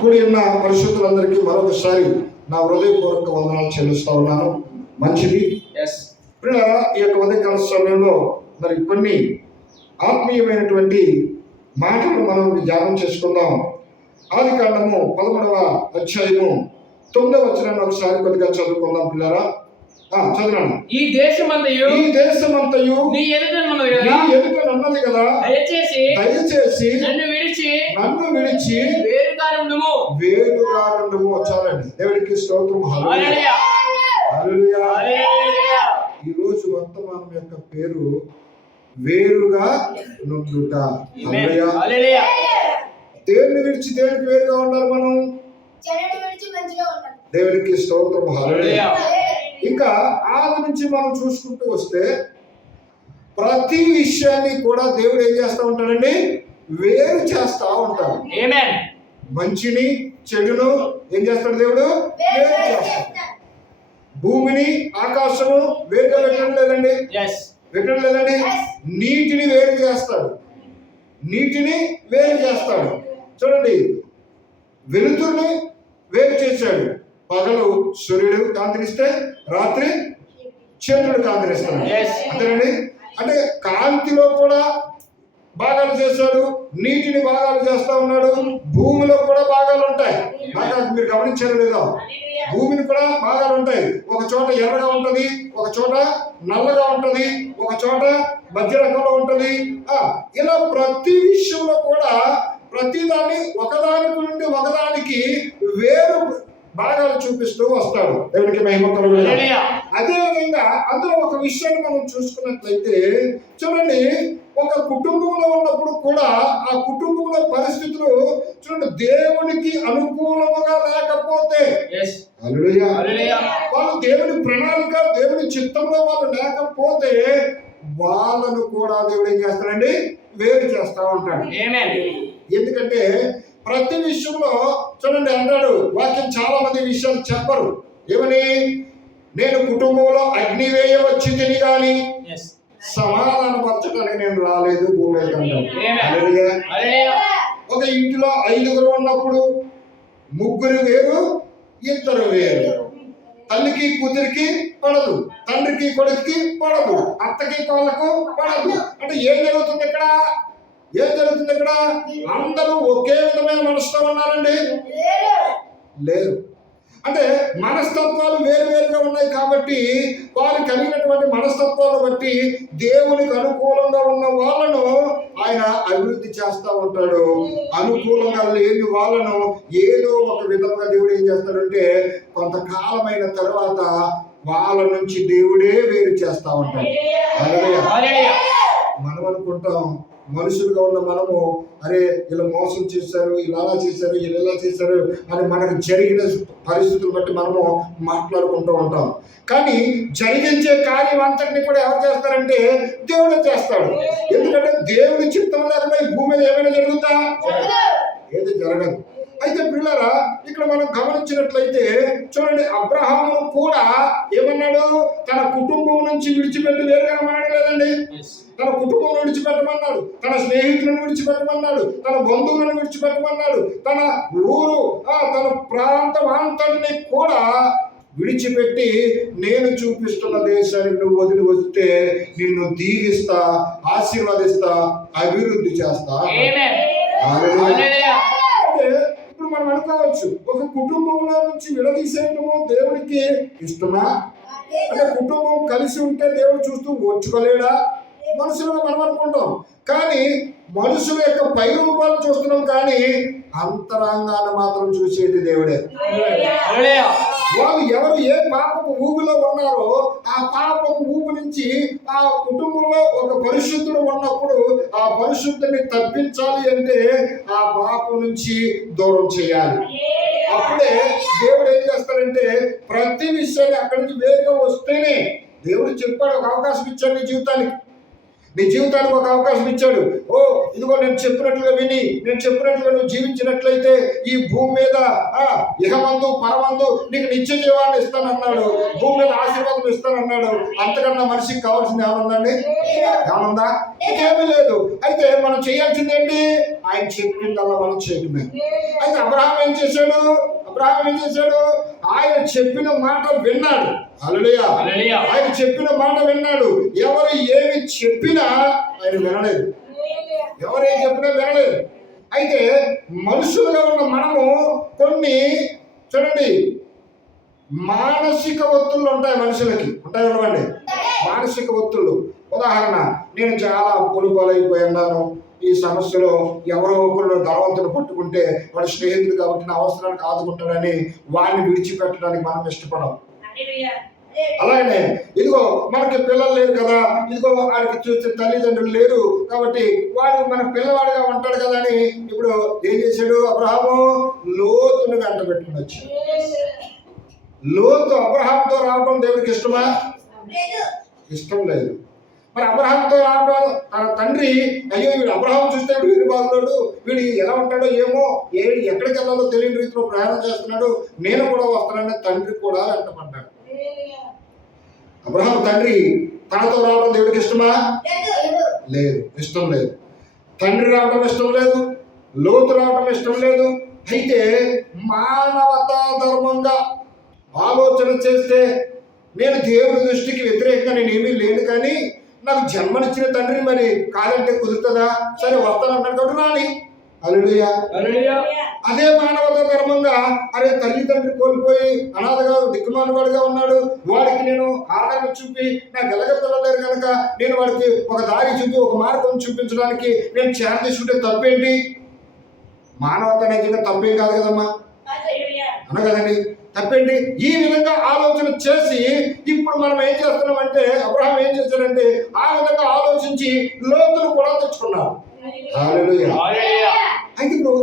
కూడి ఉన్న పరిశుద్ధులందరికీ మరొకసారి నా హృదయపూర్వక వందనాలు చెల్లిస్తా ఉన్నాను. మంచిది. పిల్లరా, ఈ యొక్క ఉదయకాల సమయంలో మరి కొన్ని ఆత్మీయమైనటువంటి మాటలు మనం ధ్యానం చేసుకుందాం. ఆదికాండము 11వ అధ్యాయము 9వ వచనాన్ని ఒకసారి కొద్దిగా చదువుకుందాం పిల్లరా. చదువున్నాను. ఈ దేశమంతయు నీ ఎదుట ఉన్నది కదా, దయచేసి నన్ను విడిచి వేరుగా నుండుము. చాలండి. దేవుడికి స్తోత్రం. హల్లెలూయా. ఈ రోజు వర్తమానం యొక్క పేరు వేరుగా నుండుట. హల్లెలూయా. దేవుని విడిచి దేవునికి వేరుగా ఉండాలి మనం. దేవునికి స్తోత్రం. హల్లెలూయా. ఇంకా ఆది నుంచి మనం చూసుకుంటూ వస్తే ప్రతి విషయాన్ని కూడా దేవుడు ఏం చేస్తూ ఉంటాడండి? వేరు చేస్తూ ఉంటాడు. మంచిని చెడును ఏం చేస్తాడు దేవుడు? వేరు చేస్తాడు. భూమిని ఆకాశము వేరుగా పెట్టడం లేదండి. నీటిని వేరు చేస్తాడు. చూడండి, వెలుతురుని వేరు చేశాడు. పగలు సూర్యుడు కాంతినిస్తే రాత్రి చంద్రుడు కాంతినిస్తాడు. అంతేనండి. అంటే కాంతిలో కూడా భాగాలు చేశాడు, నీటిని భాగాలు చేస్తా ఉన్నాడు. భూమిలో కూడా భాగాలు ఉంటాయి. మీరు గమనించారు లేదా? భూమిని కూడా భాగాలు ఉంటాయి. ఒక చోట ఎర్రగా ఉంటది, ఒక చోట నల్లగా ఉంటది, ఒక చోట మధ్య రకంలో ఉంటది. ఇలా ప్రతి విషయంలో కూడా ప్రతిదాన్ని ఒకదానికి నుండి ఒకదానికి వేరు భాగాలు చూపిస్తూ వస్తాడు. దేవుడికి మహిమ కలుగును. అదే విధంగా అందులో ఒక విషయాన్ని మనం చూసుకున్నట్లయితే చూడండి, ఒక కుటుంబంలో ఉన్నప్పుడు కూడా ఆ కుటుంబంలో పరిస్థితులు చూడండి దేవునికి అనుకూలముగా లేకపోతే, వాళ్ళు దేవుని ప్రణాళిక దేవుని చిత్తంలో వాళ్ళు లేకపోతే వాళ్ళను కూడా దేవుడు ఏం చేస్తాడండి? వేరు చేస్తా ఉంటాడు. ఎందుకంటే ప్రతి విషయంలో చూడండి అన్నాడు వాక్యం. చాలా మంది విషయాలు చెప్పరు. ఏమని? నేను కుటుంబంలో అగ్ని వేయవచ్చి తిని కానీ సమాధానపరచడానికి నేను రాలేదు, పోలేదు అంటాడు. ఒక ఇంటిలో 5గురు ఉన్నప్పుడు 3 వేరు, 2 వేరు. తల్లికి కూతురికి పడదు, తండ్రికి కొడుకుకి పడదు, అత్తకి కోళ్ళకు పడదు. అంటే ఏం జరుగుతుంది ఇక్కడ? అందరూ ఒకే విధమైన మనసుతో ఉన్నారండి? లేరు. అంటే మనస్తత్వాలు వేరువేరుగా ఉన్నాయి కాబట్టి వారు కలిగినటువంటి మనస్తత్వాలు బట్టి దేవునికి అనుకూలంగా ఉన్న వాళ్ళను ఆయన అభివృద్ధి చేస్తూ ఉంటాడు. అనుకూలంగా లేని వాళ్ళను ఏదో ఒక విధంగా దేవుడు ఏం చేస్తాడంటే కొంతకాలమైన తర్వాత వాళ్ళ నుంచి దేవుడే వేరు చేస్తూ ఉంటాడు. మనం అనుకుంటాం మనుషులుగా ఉన్న మనము, అరే ఇలా మోసం చేశారు, ఇలా చేశారు, ఇలా చేశారు అని మనకు జరిగిన పరిస్థితులు బట్టి మనము మాట్లాడుకుంటూ ఉంటాం. కానీ జరిగించే కార్యం అంతటిని కూడా ఎవరు చేస్తారంటే దేవుడే చేస్తాడు. ఎందుకంటే దేవుడి చిత్తం లేకుండా ఈ భూమి మీద ఏమైనా జరుగుతా? ఏది జరగదు. అయితే పిల్లరా, ఇక్కడ మనం గమనించినట్లయితే చూడండి, అబ్రహాము కూడా ఏమన్నాడు? తన కుటుంబం నుంచి విడిచిపెట్టి వేరుగా మాట్లాడలేదండి. తన కుటుంబం విడిచిపెట్టమన్నాడు, తన స్నేహితులను విడిచిపెట్టమన్నాడు, తన బంధువులను విడిచిపెట్టమన్నాడు, తన ఊరు తన ప్రాంతం అంతటిని కూడా విడిచిపెట్టి నేను చూపిస్తున్న దేశాన్ని నువ్వు వదిలి వస్తే నిన్ను దీవిస్తా, ఆశీర్వదిస్తా, అభివృద్ధి చేస్తా. అంటే ఇప్పుడు మనం అనుకోవచ్చు, ఒక కుటుంబంలో నుంచి విడదీసేయటము దేవుడికి ఇష్టమా? అంటే కుటుంబం కలిసి ఉంటే దేవుడు చూస్తూ ఓర్చుకోలేడా? మనుషులుగా మనం అనుకుంటాం. కానీ మనుషుల యొక్క పై రూపాలను చూస్తున్నాం, కానీ అంతరంగాన్ని మాత్రం చూసేది దేవుడే. వాళ్ళు ఎవరు ఏ పాపపు ఊబిలో ఉన్నారో ఆ పాపపు ఊబి నుంచి ఆ కుటుంబంలో ఒక పరిశుద్ధుడు ఉన్నప్పుడు ఆ పరిశుద్ధుని తప్పించాలి అంటే ఆ పాపం నుంచి దూరం చేయాలి. అప్పుడే దేవుడు ఏం చేస్తాడంటే ప్రతి విషయాన్ని అక్కడి నుంచి వేరుగా వస్తేనే దేవుడు చెప్పాడు, ఒక అవకాశం ఇచ్చాడు నీ జీవితానికి. నీ జీవితానికి ఒక అవకాశం ఇచ్చాడు. ఓ ఇదిగో నేను చెప్పినట్లుగా విని నేను చెప్పినట్లుగా నువ్వు జీవించినట్లయితే ఈ భూమి మీద ఇహమందు పరమందు నీకు నిత్య జీవాన్ని ఇస్తానన్నాడు, భూమి మీద ఆశీర్వాదం ఇస్తానన్నాడు. అంతకన్నా మనిషికి కావాల్సింది ఏముందండి? ఏముందా? ఇంకేమీ లేదు. అయితే మనం చేయాల్సింది ఏంటి? ఆయన చెప్పిందల్లా మనం చేయడమే. అయితే అబ్రహాం ఏం చేశాడు? ఆయన చెప్పిన మాట విన్నాడు. హల్లెలూయా. ఆయన చెప్పిన మాట విన్నాడు. ఎవరు ఏమి చెప్పినా ఆయన వినలేదు. ఎవరేం చెప్పినా వినలేదు. అయితే మనుషులుగా ఉన్న మనము కొన్ని చూడండి మానసిక ఒత్తుళ్ళు ఉంటాయి. మనుషులకి ఉంటాయి ఉండవండి మానసిక ఒత్తుళ్ళు. ఉదాహరణ, నేను చాలా పొలుపాలైపోయినాను, ఈ సమస్యలో ఎవరో ఒకరు ధనవంతులు పట్టుకుంటే వాడు స్నేహితుడు కాబట్టి నా అవసరానికి ఆదుకుంటాడని వాడిని విడిచిపెట్టడానికి మనం ఇష్టపడం. అలాగనే ఇదిగో మనకి పిల్లలు లేరు కదా, ఇదిగో వాడికి చూస్తే తల్లిదండ్రులు లేరు కాబట్టి వాడు మన పిల్లవాడిగా ఉంటాడు కదా అని ఇప్పుడు ఏం చేశాడు? అబ్రహాము లోతును వెంట పెట్టుకుని వచ్చాడు. లోతు అబ్రహాంతో రావడం దేవుడికి ఇష్టమా? ఇష్టం లేదు. మరి అబ్రహాంతో రావడం తన తండ్రి, అయ్యో వీడు అబ్రహాం చూస్తే వీడు బాగున్నాడు, వీడు ఎలా ఉంటాడో ఏమో, ఎక్కడికి వెళ్ళాలో తెలియని రీతిలో ప్రయాణం చేస్తున్నాడు, నేను కూడా వస్తానని తండ్రి కూడా వెంటపడ్డాడు. అబ్రహాం తండ్రి తనతో రావడం దేవుడికి ఇష్టమా? లేదు, ఇష్టం లేదు. తండ్రి రావడం ఇష్టం లేదు, లోతు రావడం ఇష్టం లేదు. అయితే మానవతా ధర్మంగా ఆలోచన చేస్తే నేను దేవుడి దృష్టికి వ్యతిరేకంగా నేనేమీ లేను, కానీ నాకు జన్మనిచ్చిన తండ్రిని మరి కాదంటే కుదురుతుందా? సరే వస్తానన్నాడు కాబట్టి రాని. హల్లెలూయా. అదే మానవతా ధర్మంగా అరే తల్లిదండ్రి కోల్పోయి అనాథగా దిక్కుమానవాడిగా ఉన్నాడు, వాడికి నేను ఆదరణ చూపి నాకు ఎలాగ పిల్లలేరు కనుక నేను వాడికి ఒక దారి చూపి ఒక మార్గం చూపించడానికి నేను చేర తీసుకుంటే తప్పేంటి? మానవత నిజంగా తప్పేం కాదు కదమ్మా, అన్న కదండి, తప్పేంటి? ఈ విధంగా ఆలోచన చేసి ఇప్పుడు మనం ఏం చేస్తున్నామంటే, అబ్రహాం ఏం చేశాడంటే ఆ విధంగా ఆలోచించి లోతును కూడా తెచ్చుకున్నాడు. హల్లెలూయా. అయితే ఇప్పుడు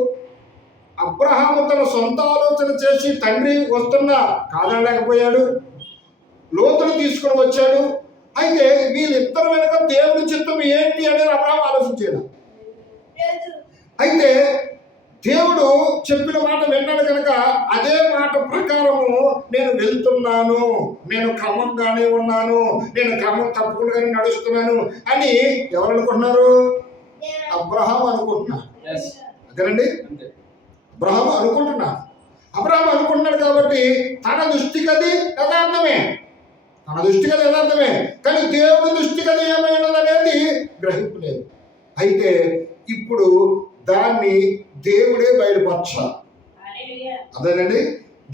అబ్రహాము తన సొంత ఆలోచన చేసి తండ్రి వస్తున్నా కాదనలేకపోయాడు, లోతును తీసుకొని వచ్చాడు. అయితే వీళ్ళిద్దరు వెనక దేవుడి చిత్తం ఏంటి అనేది అబ్రహాం ఆలోచించాడు. అయితే దేవుడు చెప్పిన మాట విన్నాడు కనుక అదే మాట ప్రకారము నేను వెళ్తున్నాను, నేను క్రమంగానే ఉన్నాను, నేను క్రమం తప్పకుండానే నడుస్తున్నాను అని ఎవరు అనుకుంటున్నారు? అబ్రహాం అనుకుంటున్నాడు. అదేనండి, అబ్రహాం అనుకుంటున్నాడు కాబట్టి తన దృష్టికి అది యథార్థమే, కానీ దేవుడి దృష్టికి అది ఏమైనది అనేది గ్రహింపు లేదు. అయితే ఇప్పుడు దాన్ని దేవుడే బయలుపరచాలి. అదేనండి,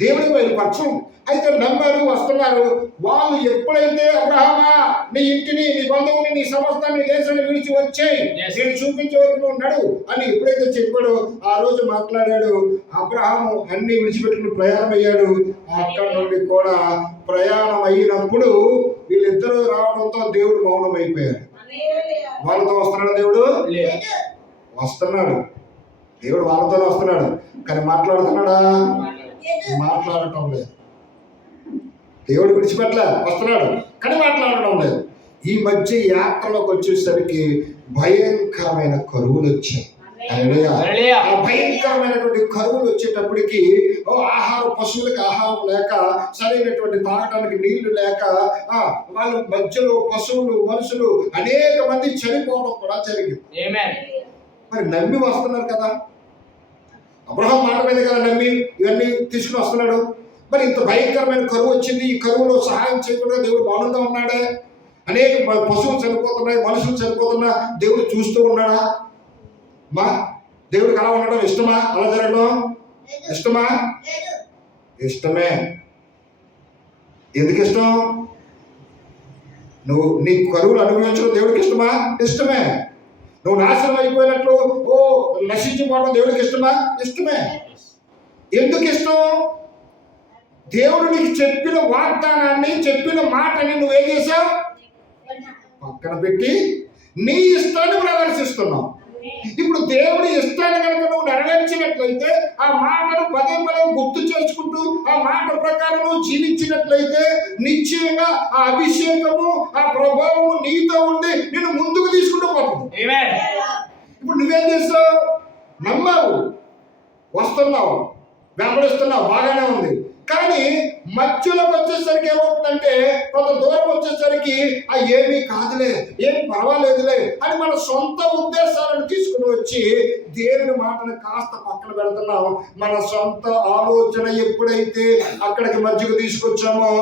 దేవుడే బయలుపరచం. అయితే నమ్మారు, వస్తున్నారు. వాళ్ళు ఎప్పుడైతే అబ్రహామా నీ ఇంటిని, నీ బంధువుని, నీ సమస్తాన్ని, దేశాన్ని విడిచి వచ్చేయి, నేను చూపించే వరకు నువ్వు నడు అని ఎప్పుడైతే చెప్పాడో ఆ రోజు మాట్లాడాడు. అబ్రహాము అన్ని విడిచిపెట్టుకుని ప్రయాణం అయ్యాడు. అక్కడ నుండి కూడా ప్రయాణం అయినప్పుడు వీళ్ళిద్దరూ రావడంతో దేవుడు మౌనం అయిపోయాడు. వాళ్ళతో వస్తున్నాడు దేవుడు? వస్తున్నాడు. దేవుడు వాళ్ళతోనే వస్తున్నాడు, కానీ మాట్లాడుతున్నాడా? మాట్లాడటం లేదు. దేవుడు విడిచిపెట్టలే, వస్తున్నాడు కానీ మాట్లాడటం లేదు. ఈ మధ్య యాత్రలోకి వచ్చేసరికి భయంకరమైన కరువులు వచ్చాయి. ఆ భయంకరమైనటువంటి కరువులు వచ్చేటప్పటికి పశువులకు ఆహారం లేక, సరైనటువంటి తాగడానికి నీళ్లు లేక వాళ్ళ మధ్యలో పశువులు, మనుషులు అనేక మంది చనిపోవడం కూడా జరిగింది. మరి నమ్మి వస్తున్నారు కదా, అబ్రహాం మాట మీద కదా నమ్మి ఇవన్నీ తీసుకుని వస్తున్నాడు. మరి ఇంత భయంకరమైన కరువు వచ్చింది, ఈ కరువులో సహాయం చేయకుండా దేవుడు మౌనంగా ఉన్నాడే? అనేక పశువులు చనిపోతున్నాయి, మనుషులు చనిపోతున్నా దేవుడు చూస్తూ ఉన్నాడా? దేవుడికి అలా ఉండడం ఇష్టమా? అలా జరగడం ఇష్టమా? ఇష్టమే. ఎందుకు ఇష్టం? నువ్వు నీ కరువులు అనుభవించడం దేవుడికి ఇష్టమా? ఇష్టమే. నువ్వు నాశనం అయిపోయినట్లు నశించిపోవడం దేవుడికి ఇష్టమా? ఇష్టమే. ఎందుకు ఇష్టం? దేవుడు నీకు చెప్పిన వాగ్దానాన్ని, చెప్పిన మాటని నువ్వేం చేసావు? పక్కన పెట్టి నీ ఇష్టాన్ని ప్రదర్శిస్తున్నావు. ఇప్పుడు దేవుడి ఇష్టాన్ని కనుక నువ్వు నెరవేర్చినట్లయితే, ఆ మాటను పదే పదే గుర్తు చేసుకుంటూ ఆ మాట ప్రకారం నువ్వు జీవించినట్లయితే నిశ్చయంగా ఆ అభిషేకము, ఆ ప్రభావము నీతో ఉండి నేను ముందుకు తీసుకుంటూ పోతుంది. ఇప్పుడు నువ్వేం చేస్తావు? నమ్మావు, వస్తున్నావు, వెంబడిస్తున్నావు, బాగానే ఉంది. కానీ మధ్యలోకి వచ్చేసరికి ఏమవుతుందంటే, కొంత దూరం వచ్చేసరికి ఏమీ కాదులే, ఏం పర్వాలేదులే అని మన సొంత ఉద్దేశాలను తీసుకుని వచ్చి దేవుని మాటను కాస్త పక్కన పెడుతున్నాం. మన సొంత ఆలోచన ఎప్పుడైతే అక్కడికి మధ్యకు తీసుకొచ్చామో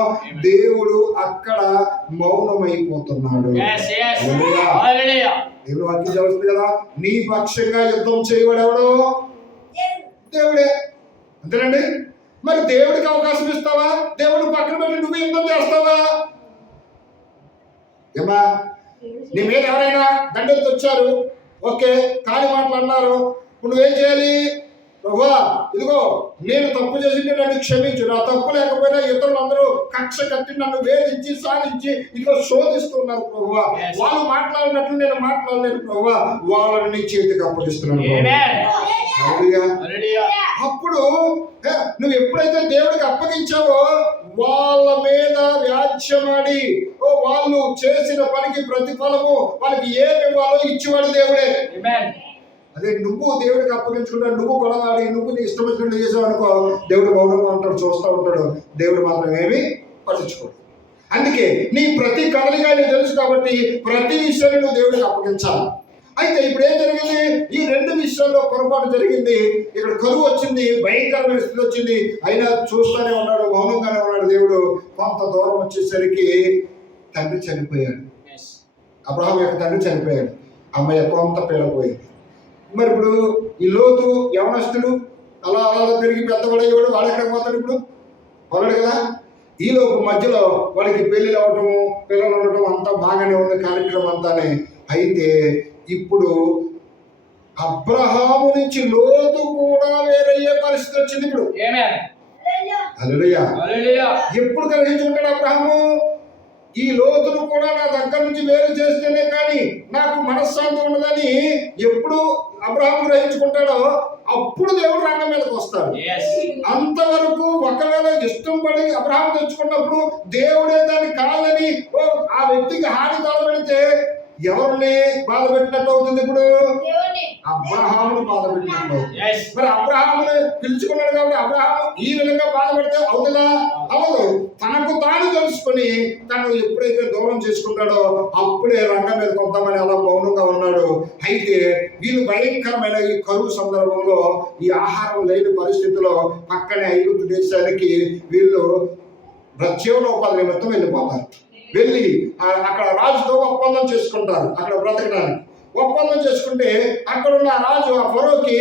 దేవుడు అక్కడ మౌనమైపోతున్నాడు. దేవుడు వాక్యం చదువుతుంది కదా, నీ పక్షంగా యుద్ధం చేయబడేవాడు దేవుడే. అంతేనండి. మరి దేవుడికి అవకాశం ఇస్తావా? దేవుడు పక్కన పెట్టి నువ్వు యుద్ధం చేస్తావా? ఏమా, నీ మీద ఎవరైనా దండెత్తి వచ్చారు, ఓకే, కాని మాటలు అన్నారు, ఇప్పుడు నువ్వేం చేయాలి? ప్రభువా, ఇదిగో నేను తప్పు చేసింటే నన్ను క్షమించు, నా తప్పు లేకపోయినా ఇతరులందరూ కక్ష కట్టి నన్ను వేధించి సాధించి ఇదిగో శోధిస్తున్నారు ప్రభువా, వాళ్ళు మాట్లాడినట్లు నేను మాట్లాడలేను ప్రభువా, వాళ్ళని నీ చేతికి అప్పగిస్తున్నాను. అప్పుడు నువ్వు ఎప్పుడైతే దేవుడికి అప్పగించావో వాళ్ళ మీద వ్యాజ్యమాడి వాళ్ళు చేసిన పనికి ప్రతిఫలము వాళ్ళకి ఏమి ఇవ్వాలో ఇచ్చేవాడు దేవుడే. అదే నువ్వు దేవుడికి అప్పగించుకుంటా, నువ్వు గొడవాడి, నువ్వు నీ ఇష్టం వచ్చినట్టు చేసావు అనుకో, దేవుడు మౌనంగా ఉంటాడు, చూస్తూ ఉంటాడు, దేవుడు మాత్రం ఏమి పట్టించుకోడు. అందుకే నీ ప్రతి కదలిగా నీకు తెలుసు కాబట్టి ప్రతి విషయాన్ని నువ్వు దేవుడికి అప్పగించాలి. అయితే ఇప్పుడు ఏం జరిగింది? ఈ రెండు విషయాల్లో పొరపాటు జరిగింది. ఇక్కడ కరువు వచ్చింది, భయంకరమైన స్థితి వచ్చింది, అయినా చూస్తూనే ఉన్నాడు, మౌనంగానే ఉన్నాడు దేవుడు. కొంత దూరం వచ్చేసరికి తండ్రి చనిపోయాడు. అబ్రహాం యొక్క తండ్రి చనిపోయాడు, అమ్మాయి కొంత పీడపోయింది. మరి ఇప్పుడు ఈ లోతు యవనస్తుడు అలా అలా పెరిగి పెద్దవాడయ్యేవాడు, వాడు ఎక్కడ పోతాడు? ఇప్పుడు పొలడు కదా. ఈ లోపు మధ్యలో వాడికి పెళ్ళిళ్ళు అవ్వటము, పిల్లలు ఉండటం అంతా బాగానే ఉంది కార్యక్రమం అంతానే. అయితే ఇప్పుడు అబ్రహాము నుంచి లోతు కూడా వేరయ్యే పరిస్థితి వచ్చింది. ఇప్పుడు హల్లెలూయా. ఎప్పుడు గ్రహించుకుంటాడు అబ్రహాము? ఈ లోతును కూడా నా దగ్గర నుంచి వేరు చేస్తేనే కానీ నాకు మనశ్శాంతి ఉండదని ఎప్పుడు అబ్రహాము గ్రహించుకుంటాడో అప్పుడు దేవుడు రంగం మీదకి వస్తాడు. అంతవరకు ఒకవేళ ఇష్టం పడి అబ్రహాము తెచ్చుకున్నప్పుడు దేవుడే దాన్ని కాదని ఆ వ్యక్తికి హాని తలపెడితే ఎవరిని బాధ పెట్టినట్టు అవుతుంది? ఇప్పుడు అబ్రహామును బాధ పెట్టినట్టు. మరి అబ్రహామును పిలుచుకున్నాడు కాబట్టి అబ్రహాము ఈ విధంగా బాధపడితే అవుతుందా? అవదు. తనకు తాను తెలుసుకొని తను ఎప్పుడైతే దూరం చేసుకుంటాడో అప్పుడే రంగం మీద కొంతమంది అలా మౌనంగా ఉన్నాడు. అయితే వీళ్ళు భయంకరమైన ఈ కరువు సందర్భంలో, ఈ ఆహారం లేని పరిస్థితిలో పక్కనే ఐగుప్తు దేశానికి వీళ్ళు జీవనోపాధి నిమిత్తం వెళ్ళిపోతారు. వెళ్ళి అక్కడ రాజుతో ఒప్పందం చేసుకుంటారు. అక్కడ బ్రతకడానికి ఒప్పందం చేసుకుంటే అక్కడున్న రాజు ఆ ఫరోకి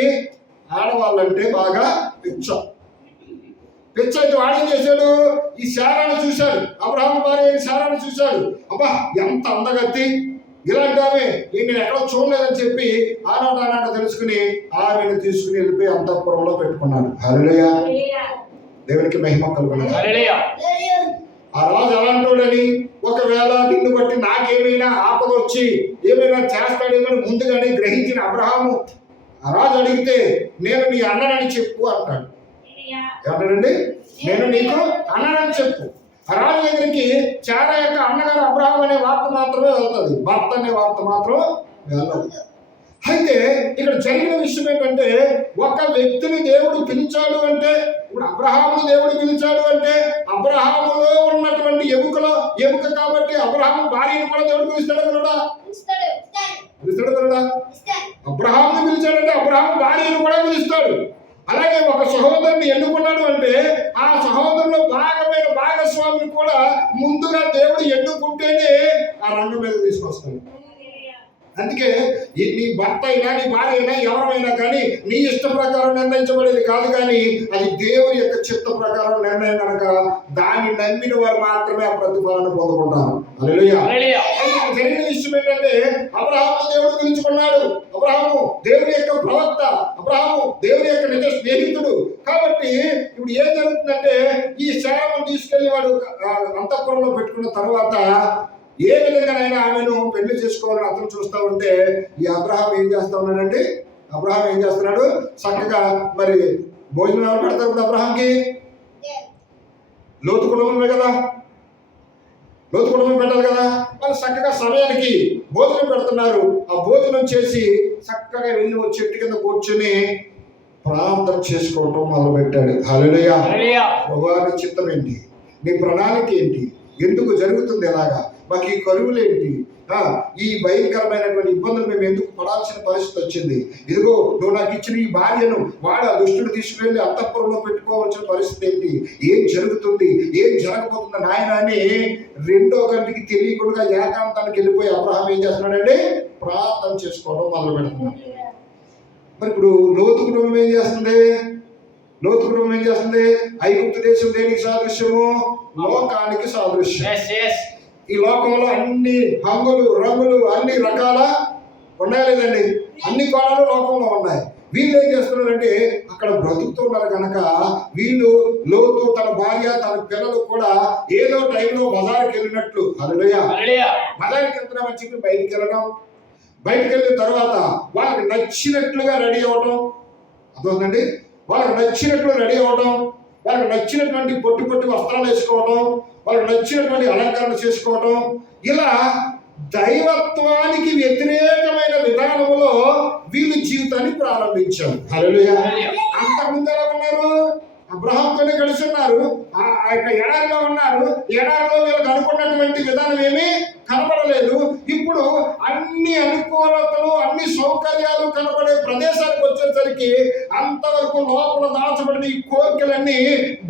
ఆడవాళ్ళంటే బాగా పిచ్చ. అయితే వాడేం చేశాడు? ఈ శారాను చూశాడు, అబ్రహాము భార్య శారాను చూశాడు. అబ్బా ఎంత అందగత్తి, ఇలాంటి ఆమె నేను ఎక్కడో చూడలేదని చెప్పి ఆనాట తెలుసుకుని ఆమెను తీసుకుని వెళ్ళిపోయి అంతఃపురంలో పెట్టుకున్నాడు. హల్లెలూయా. దేవునికి మహిమ కలుగును. హల్లెలూయా. ఆ రాజు అలాంటోడని ఒకవేళ నిన్ను బట్టి నాకేమైనా ఆపద వచ్చి ఏమైనా చేస్తాడేమని ముందుగానే గ్రహించిన అబ్రహాము ఆ రాజు అడిగితే నేను నీ అన్ననని చెప్పు అంటాడు. ఏమంటాడండి? నేను నీకు అన్ననని చెప్పు. ఆ రాజు దగ్గరికి చారా యొక్క అన్నగారు అబ్రహాం అనే వార్త మాత్రమే వెళ్తుంది, భర్త అనే వార్త మాత్రం వెళ్ళదు. అయితే ఇక్కడ జరిగిన విషయం ఏంటంటే, ఒక వ్యక్తిని దేవుడు పిలిచాడు అంటే, ఇప్పుడు అబ్రహామును దేవుడు పిలిచాడు అంటే అబ్రహాములో ఉన్నటువంటి ఎముక కాబట్టి అబ్రహాము భార్యను కూడా దేవుడు పిలుస్తాడు కనుడా? పిలుస్తాడు కనుడా? అబ్రహామును పిలిచాడంటే అబ్రహాము భార్యను కూడా పిలుస్తాడు. అలాగే ఒక సహోదరుని ఎన్నుకున్నాడు అంటే ఆ సహోదరులో భాగస్వామిని కూడా ముందుగా దేవుడు ఎన్నుకుంటేనే ఆ రంగం మీద తీసుకొస్తాడు. అందుకే నీ భర్త అయినా నీ భార్య అయినా ఎవరైనా కానీ నీ ఇష్ట ప్రకారం నిర్ణయించబడేది కాదు, కానీ అది దేవుని యొక్క చిత్త ప్రకారం నిర్ణయం కనుక దాన్ని నమ్మిన వారు మాత్రమే ఆ ప్రతిఫలాన్ని పొందుకుంటారు. హల్లెలూయా. జరిగిన విషయం ఏంటంటే, అబ్రహాము దేవుడు పిలుచుకున్నాడు, అబ్రహాము దేవుని యొక్క ప్రవక్త, అబ్రహాము దేవుని యొక్క నిజ స్నేహితుడు. కాబట్టి ఇప్పుడు ఏం జరుగుతుందంటే, ఈ శారాను తీసుకెళ్లి వాడు అంతఃపురంలో పెట్టుకున్న తర్వాత ఏ విధంగానైనా ఆమెను పెళ్లి చేసుకోవాలని అతను చూస్తూ ఉంటే ఈ అబ్రహాం ఏం చేస్తా ఉన్నాడంటే అబ్రహాం ఏం చేస్తున్నాడు, చక్కగా మరి భోజనం ఎవరు పెడతారు ఇప్పుడు అబ్రహాంకి? లోతు కుటుంబమే కదా, లోతు కుటుంబం పెట్టాలి కదా. వాళ్ళు చక్కగా సమయానికి భోజనం పెడుతున్నారు. ఆ భోజనం చేసి చక్కగా వెళ్ళి ఒక చెట్టు కింద కూర్చొని ప్రార్థన చేసుకోవటం మొదలు పెట్టాడు. హల్లెలూయా. ప్రభువా, నీ చిత్తం ఏంటి, నీ ప్రణాళిక ఏంటి, ఎందుకు జరుగుతుంది ఎలాగా, మాకు ఈ కరువులు ఏంటి, ఈ భయంకరమైనటువంటి ఇబ్బందులు మేము ఎందుకు పడాల్సిన పరిస్థితి వచ్చింది, ఇదిగో నువ్వు నాకు ఇచ్చిన ఈ భార్యను వాడు ఆ దుష్టుడు తీసుకువెళ్ళి అంతఃపురంలో పెట్టుకోవాల్సిన పరిస్థితి ఏంటి, ఏం జరుగుతుంది, ఏం జరగబోతుంది నాయన అని రెండో గంటకి తెలియకుండా ఏకాంతానికి వెళ్ళిపోయి అబ్రహాం ఏం చేస్తున్నాడంటే ప్రార్థన చేసుకోవడం మొదలు పెడుతున్నాడు. మరి ఇప్పుడు లోతు కుటుంబం ఏం చేస్తుంది? లోతు కుటుంబం ఏం చేస్తుంది? ఐగుప్తు దేశం దేనికి సాదృశ్యము? లోకానికి సాదృశ్యం. ఈ లోకంలో అన్ని హంగులు రంగులు అన్ని రకాల ఉన్నాయా లేదండి? అన్ని కోణాలు లోకంలో ఉన్నాయి. వీళ్ళు ఏం చేస్తున్నారంటే అక్కడ బ్రతుకుతున్నారు కనుక వీళ్ళు లోతు తన భార్య తన పిల్లలు కూడా ఏదో టైంలో బజార్కి వెళ్ళినట్లు, హల్లెలూయా, బజార్కి వెళ్తున్నామని చెప్పి బయటికి వెళ్ళడం, బయటకు వెళ్ళిన తర్వాత వాళ్ళకి నచ్చినట్లుగా రెడీ అవ్వడం, అర్థమవుతుందండి, వాళ్ళకి నచ్చినట్లు రెడీ అవ్వడం, వాళ్ళకి నచ్చినటువంటి పొట్టి వస్త్రాలు వేసుకోవడం, వాళ్ళకి నచ్చినటువంటి అలంకరణ చేసుకోవడం, ఇలా దైవత్వానికి వ్యతిరేకమైన విధానంలో వీళ్ళు జీవితాన్ని ప్రారంభించారు. హల్లెలూయా. అంతకుముందు ఎలా ఉన్నారు? అబ్రహాంతోనే కలిసి ఉన్నారు, ఆ యొక్క ఎడారిలో ఉన్నారు. ఎడారిలో వీళ్ళకి అనుకున్నటువంటి విధానం ఏమీ కనబడలేదు. ఇప్పుడు అన్ని అనుకూలతలు అన్ని సౌకర్యాలు కనబడే ప్రదేశానికి వచ్చేసరికి అంతవరకు లోపల దాచబడిన ఈ కోరికలన్నీ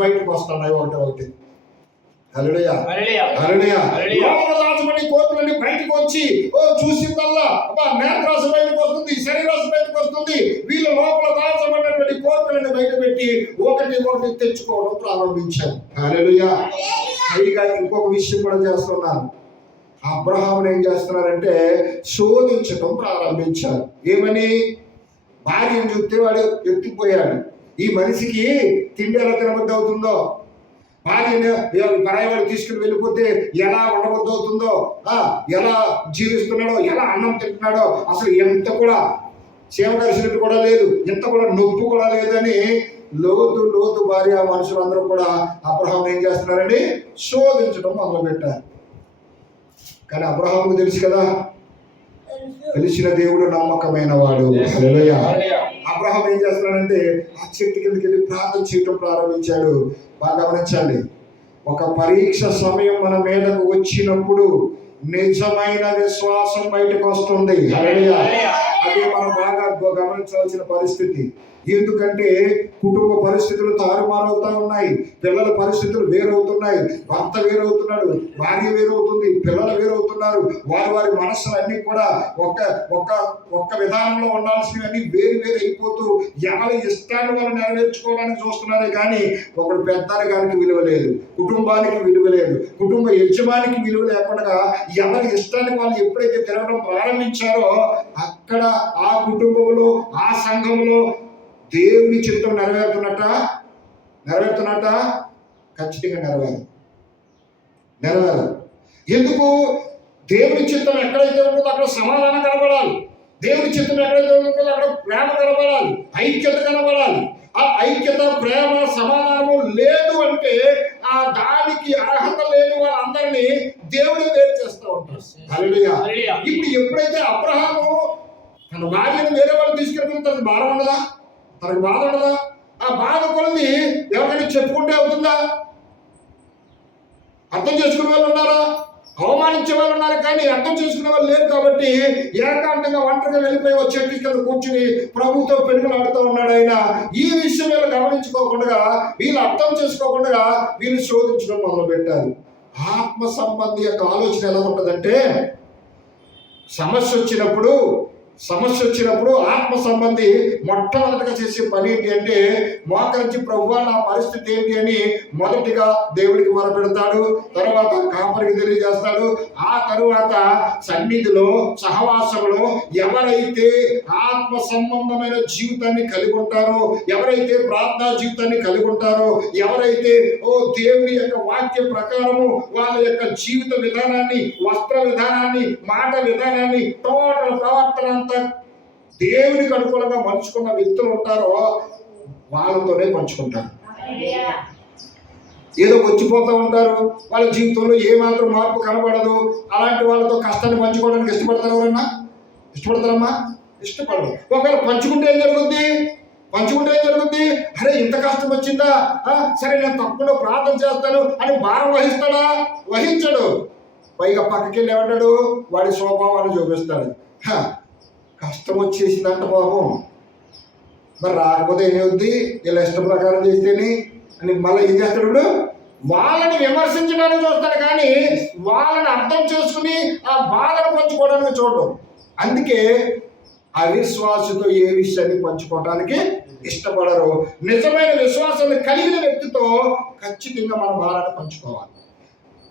బయటకు వస్తున్నాయి ఒకటి. హల్లెలూయా, హల్లెలూయా. లోపల దాచబడిన కోరికలన్నీ బయటకు వచ్చి చూసిందల్లా నేత్రాశ బయటకు వస్తుంది, శరీరాశ బయటకు వస్తుంది. వీళ్ళ లోపల దాచబడినటువంటి కోరికలను బయట పెట్టి ఒకటి తెచ్చుకోవడం ప్రారంభించారు. హల్లెలూయా. పైగా ఇంకొక విషయం కూడా చేస్తున్నారు. అబ్రహామును ఏం చేస్తున్నారంటే శోధించటం ప్రారంభించారు. ఏమని? భార్యను చూస్తే వాడు ఎత్తిపోయాడు. ఈ మనిషికి తిండి ఎలా తినబుద్ధి అవుతుందో, భార్యను పరాయి వాడు తీసుకుని వెళ్ళిపోతే ఎలా ఉండబుద్ధి అవుతుందో, ఎలా జీవిస్తున్నాడో, ఎలా అన్నం తింటున్నాడో, అసలు ఎంత కూడా సేవ కలిసినట్టు కూడా లేదు, ఎంత కూడా నొప్పి కూడా లేదని లోతు భార్య మనుషులందరూ కూడా అబ్రహాం ఏం చేస్తున్నారండి శోధించడం మొదలుపెట్టారు. కానీ అబ్రహాముకు తెలుసు కదా, తెలిసిన దేవుడు నమ్మకమైన వాడు. హల్లెలూయా. అబ్రహాం ఏం చేస్తున్నాడంటే ఆ చెట్టు కిందకి వెళ్ళి ప్రార్థన చేయడం ప్రారంభించాడు. బాగా గమనించండి, ఒక పరీక్ష సమయం మన మీదకు వచ్చినప్పుడు నిజమైన విశ్వాసం బయటకు వస్తుంది. హల్లెలూయా. అదే మనం బాగా గమనించాల్సిన పరిస్థితి. ఎందుకంటే కుటుంబ పరిస్థితులు తారుమారవుతా ఉన్నాయి, పిల్లల పరిస్థితులు వేరవుతున్నాయి, భర్త వేరవుతున్నాడు, భార్య వేరవుతుంది, పిల్లలు వేరవుతున్నారు. వారి మనస్సులు అన్ని కూడా ఒక్క విధానంలో ఉండాల్సినవన్నీ వేరు అయిపోతూ ఎవరి ఇష్టాన్ని వాళ్ళు నెరవేర్చుకోవడానికి చూస్తున్నారే కానీ ఒకడు పెద్దరికానికి విలువ లేదు, కుటుంబానికి విలువ లేదు, కుటుంబ యజమానికి విలువ లేకుండా ఎవరి ఇష్టానికి వాళ్ళు ఎప్పుడైతే తిరగడం ప్రారంభించారో అక్కడ ఆ కుటుంబంలో ఆ సంఘంలో దేవుని చిత్తం నెరవేరుతున్నట్ట ఖచ్చితంగా నెరవేరదు. ఎందుకు? దేవుని చిత్తం ఎక్కడైతే ఉంటుందో అక్కడ సమాధానం కనబడాలి, దేవుని చిత్తం ఎక్కడైతే ఉంటుందో అక్కడ ప్రేమ కనబడాలి, ఐక్యత కనబడాలి. ఆ ఐక్యత ప్రేమ సమాధానము లేదు అంటే ఆ దానికి అర్హత లేని వాళ్ళందరినీ దేవుడు వేరు చేస్తూ ఉంటారు. హల్లెలూయా. ఇప్పుడు ఎప్పుడైతే అబ్రహాము తన భార్యను వేరే వాళ్ళు తీసుకెళ్తుంది తనకు బాధ ఉండదా? ఆ బాధ కొలది ఎవరికైనా చెప్పుకుంటే అవుతుందా? అర్థం చేసుకునే వాళ్ళు ఉన్నారా? అవమానించే వాళ్ళు ఉన్నారు, కానీ అర్థం చేసుకునే వాళ్ళు లేరు. కాబట్టి ఏకాంతంగా ఒంటరిగా వెళ్ళిపోయి వచ్చే కింద కూర్చుని ప్రభుతో పెనుగులాడుతూ ఉన్నాడు ఆయన. ఈ విషయం వీళ్ళు గమనించుకోకుండా, వీళ్ళు అర్థం చేసుకోకుండా వీళ్ళు శోధించడం మొదలు పెట్టారు. ఆత్మ సంబంధి యొక్క ఆలోచన ఎలా ఉంటుందంటే సమస్య వచ్చినప్పుడు సమస్య వచ్చినప్పుడు ఆత్మ సంబంధి మొట్టమొదటిగా చేసే పని ఏంటి అంటే మోకరించి ప్రభువా నా పరిస్థితి ఏంటి అని మొదటిగా దేవుడికి మొరపెడతాడు. తర్వాత కాపరికి తెలియజేస్తాడు. ఆ తరువాత సన్నిధిలో సహవాసంలో ఎవరైతే ఆత్మ సంబంధమైన జీవితాన్ని కలిగి ఉంటారో, ఎవరైతే ప్రార్థనా జీవితాన్ని కలిగి ఉంటారో, ఎవరైతే దేవుని యొక్క వాక్య ప్రకారము వాళ్ళ యొక్క జీవిత విధానాన్ని, వస్త్ర విధానాన్ని, మాట విధానాన్ని, టోటల్ ప్రవర్తన దేవునికి అనుకూలంగా మలుచుకున్న వ్యక్తులు ఉంటారో వాళ్ళతోనే పంచుకుంటారు. ఏదో వచ్చిపోతూ ఉంటారు, వాళ్ళ జీవితంలో ఏమాత్రం మార్పు కనబడదు. అలాంటి వాళ్ళతో కష్టాన్ని పంచుకోవడానికి ఇష్టపడతారు ఎవరన్నా? ఇష్టపడతారమ్మా? ఇష్టపడరు. ఒకవేళ పంచుకుంటే ఏం జరుగుద్ది? అరే ఇంత కష్టం వచ్చిందా, సరే నేను తప్పకుండా ప్రార్థన చేస్తాను అని భారం వహిస్తాడా? వహించడు. పైగా పక్కకి వెళ్ళి ఏమంటాడు? వాడి స్వభావాన్ని చూపిస్తాడు. కష్టం వచ్చేసిందంట పాపం, మరి రాకపోతే ఏమవుద్ది, వీళ్ళ ఇష్టం ప్రకారం చేస్తేనే అని మళ్ళీ ఏం చేస్తాడు? ఇప్పుడు వాళ్ళని విమర్శించడానికి చూస్తాడు, కానీ వాళ్ళని అర్థం చేసుకుని ఆ బాధను పంచుకోవడానికి చూడడం. అందుకే అవిశ్వాసతో ఏ విషయాన్ని పంచుకోవడానికి ఇష్టపడరు. నిజమైన విశ్వాసాన్ని కలిగిన వ్యక్తితో ఖచ్చితంగా మన భారాన్ని పంచుకోవాలి.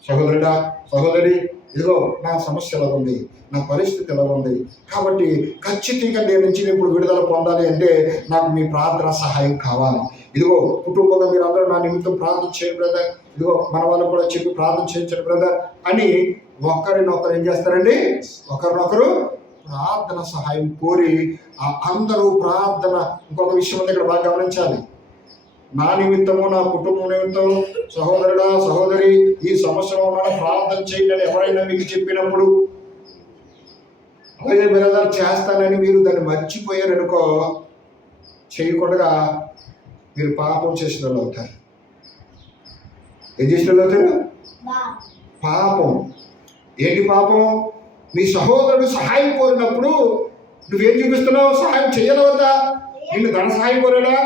సహోదరుడా, సహోదరి, ఇదిగో నా సమస్య ఎలా ఉంది, నా పరిస్థితి ఎలా ఉంది, కాబట్టి ఖచ్చితంగా నేను నుంచి ఇప్పుడు విడుదల పొందాలి అంటే నాకు మీ ప్రార్థన సహాయం కావాలి. ఇదిగో కుటుంబంగా మీరు అందరూ నా నిమిత్తం ప్రార్థన చేయండి బ్రదర్, ఇదిగో మన వాళ్ళకు కూడా చెప్పి ప్రార్థన చేయించండి బ్రదర్ అని ఒకరినొకరు ఏం చేస్తారండి? ఒకరినొకరు ప్రార్థన సహాయం కోరి అందరూ ప్రార్థన. ఇంకొక విషయం ఉంది ఇక్కడ బాగా గమనించాలి. నా నిమిత్తము, నా కుటుంబం నిమిత్తం, సహోదరుడా, సహోదరి, ఈ సమస్యలో ఉన్న ప్రార్థన చేయండి అని ఎవరైనా మీకు చెప్పినప్పుడు, అలాగే బ్రదర్ చేస్తానని మీరు దాన్ని మర్చిపోయారనుకో, చేయకుండా మీరు పాపం చేసిన వాళ్ళు అవుతారు. ఏం చేసిన వాళ్ళు అవుతారు? పాపం. ఏంటి పాపం? మీ సహోదరుడు సహాయం కోరినప్పుడు నువ్వేం చూపిస్తున్నావు? సహాయం చేయలేవద్దా? నిన్ను ధన సహాయం కోరాడా?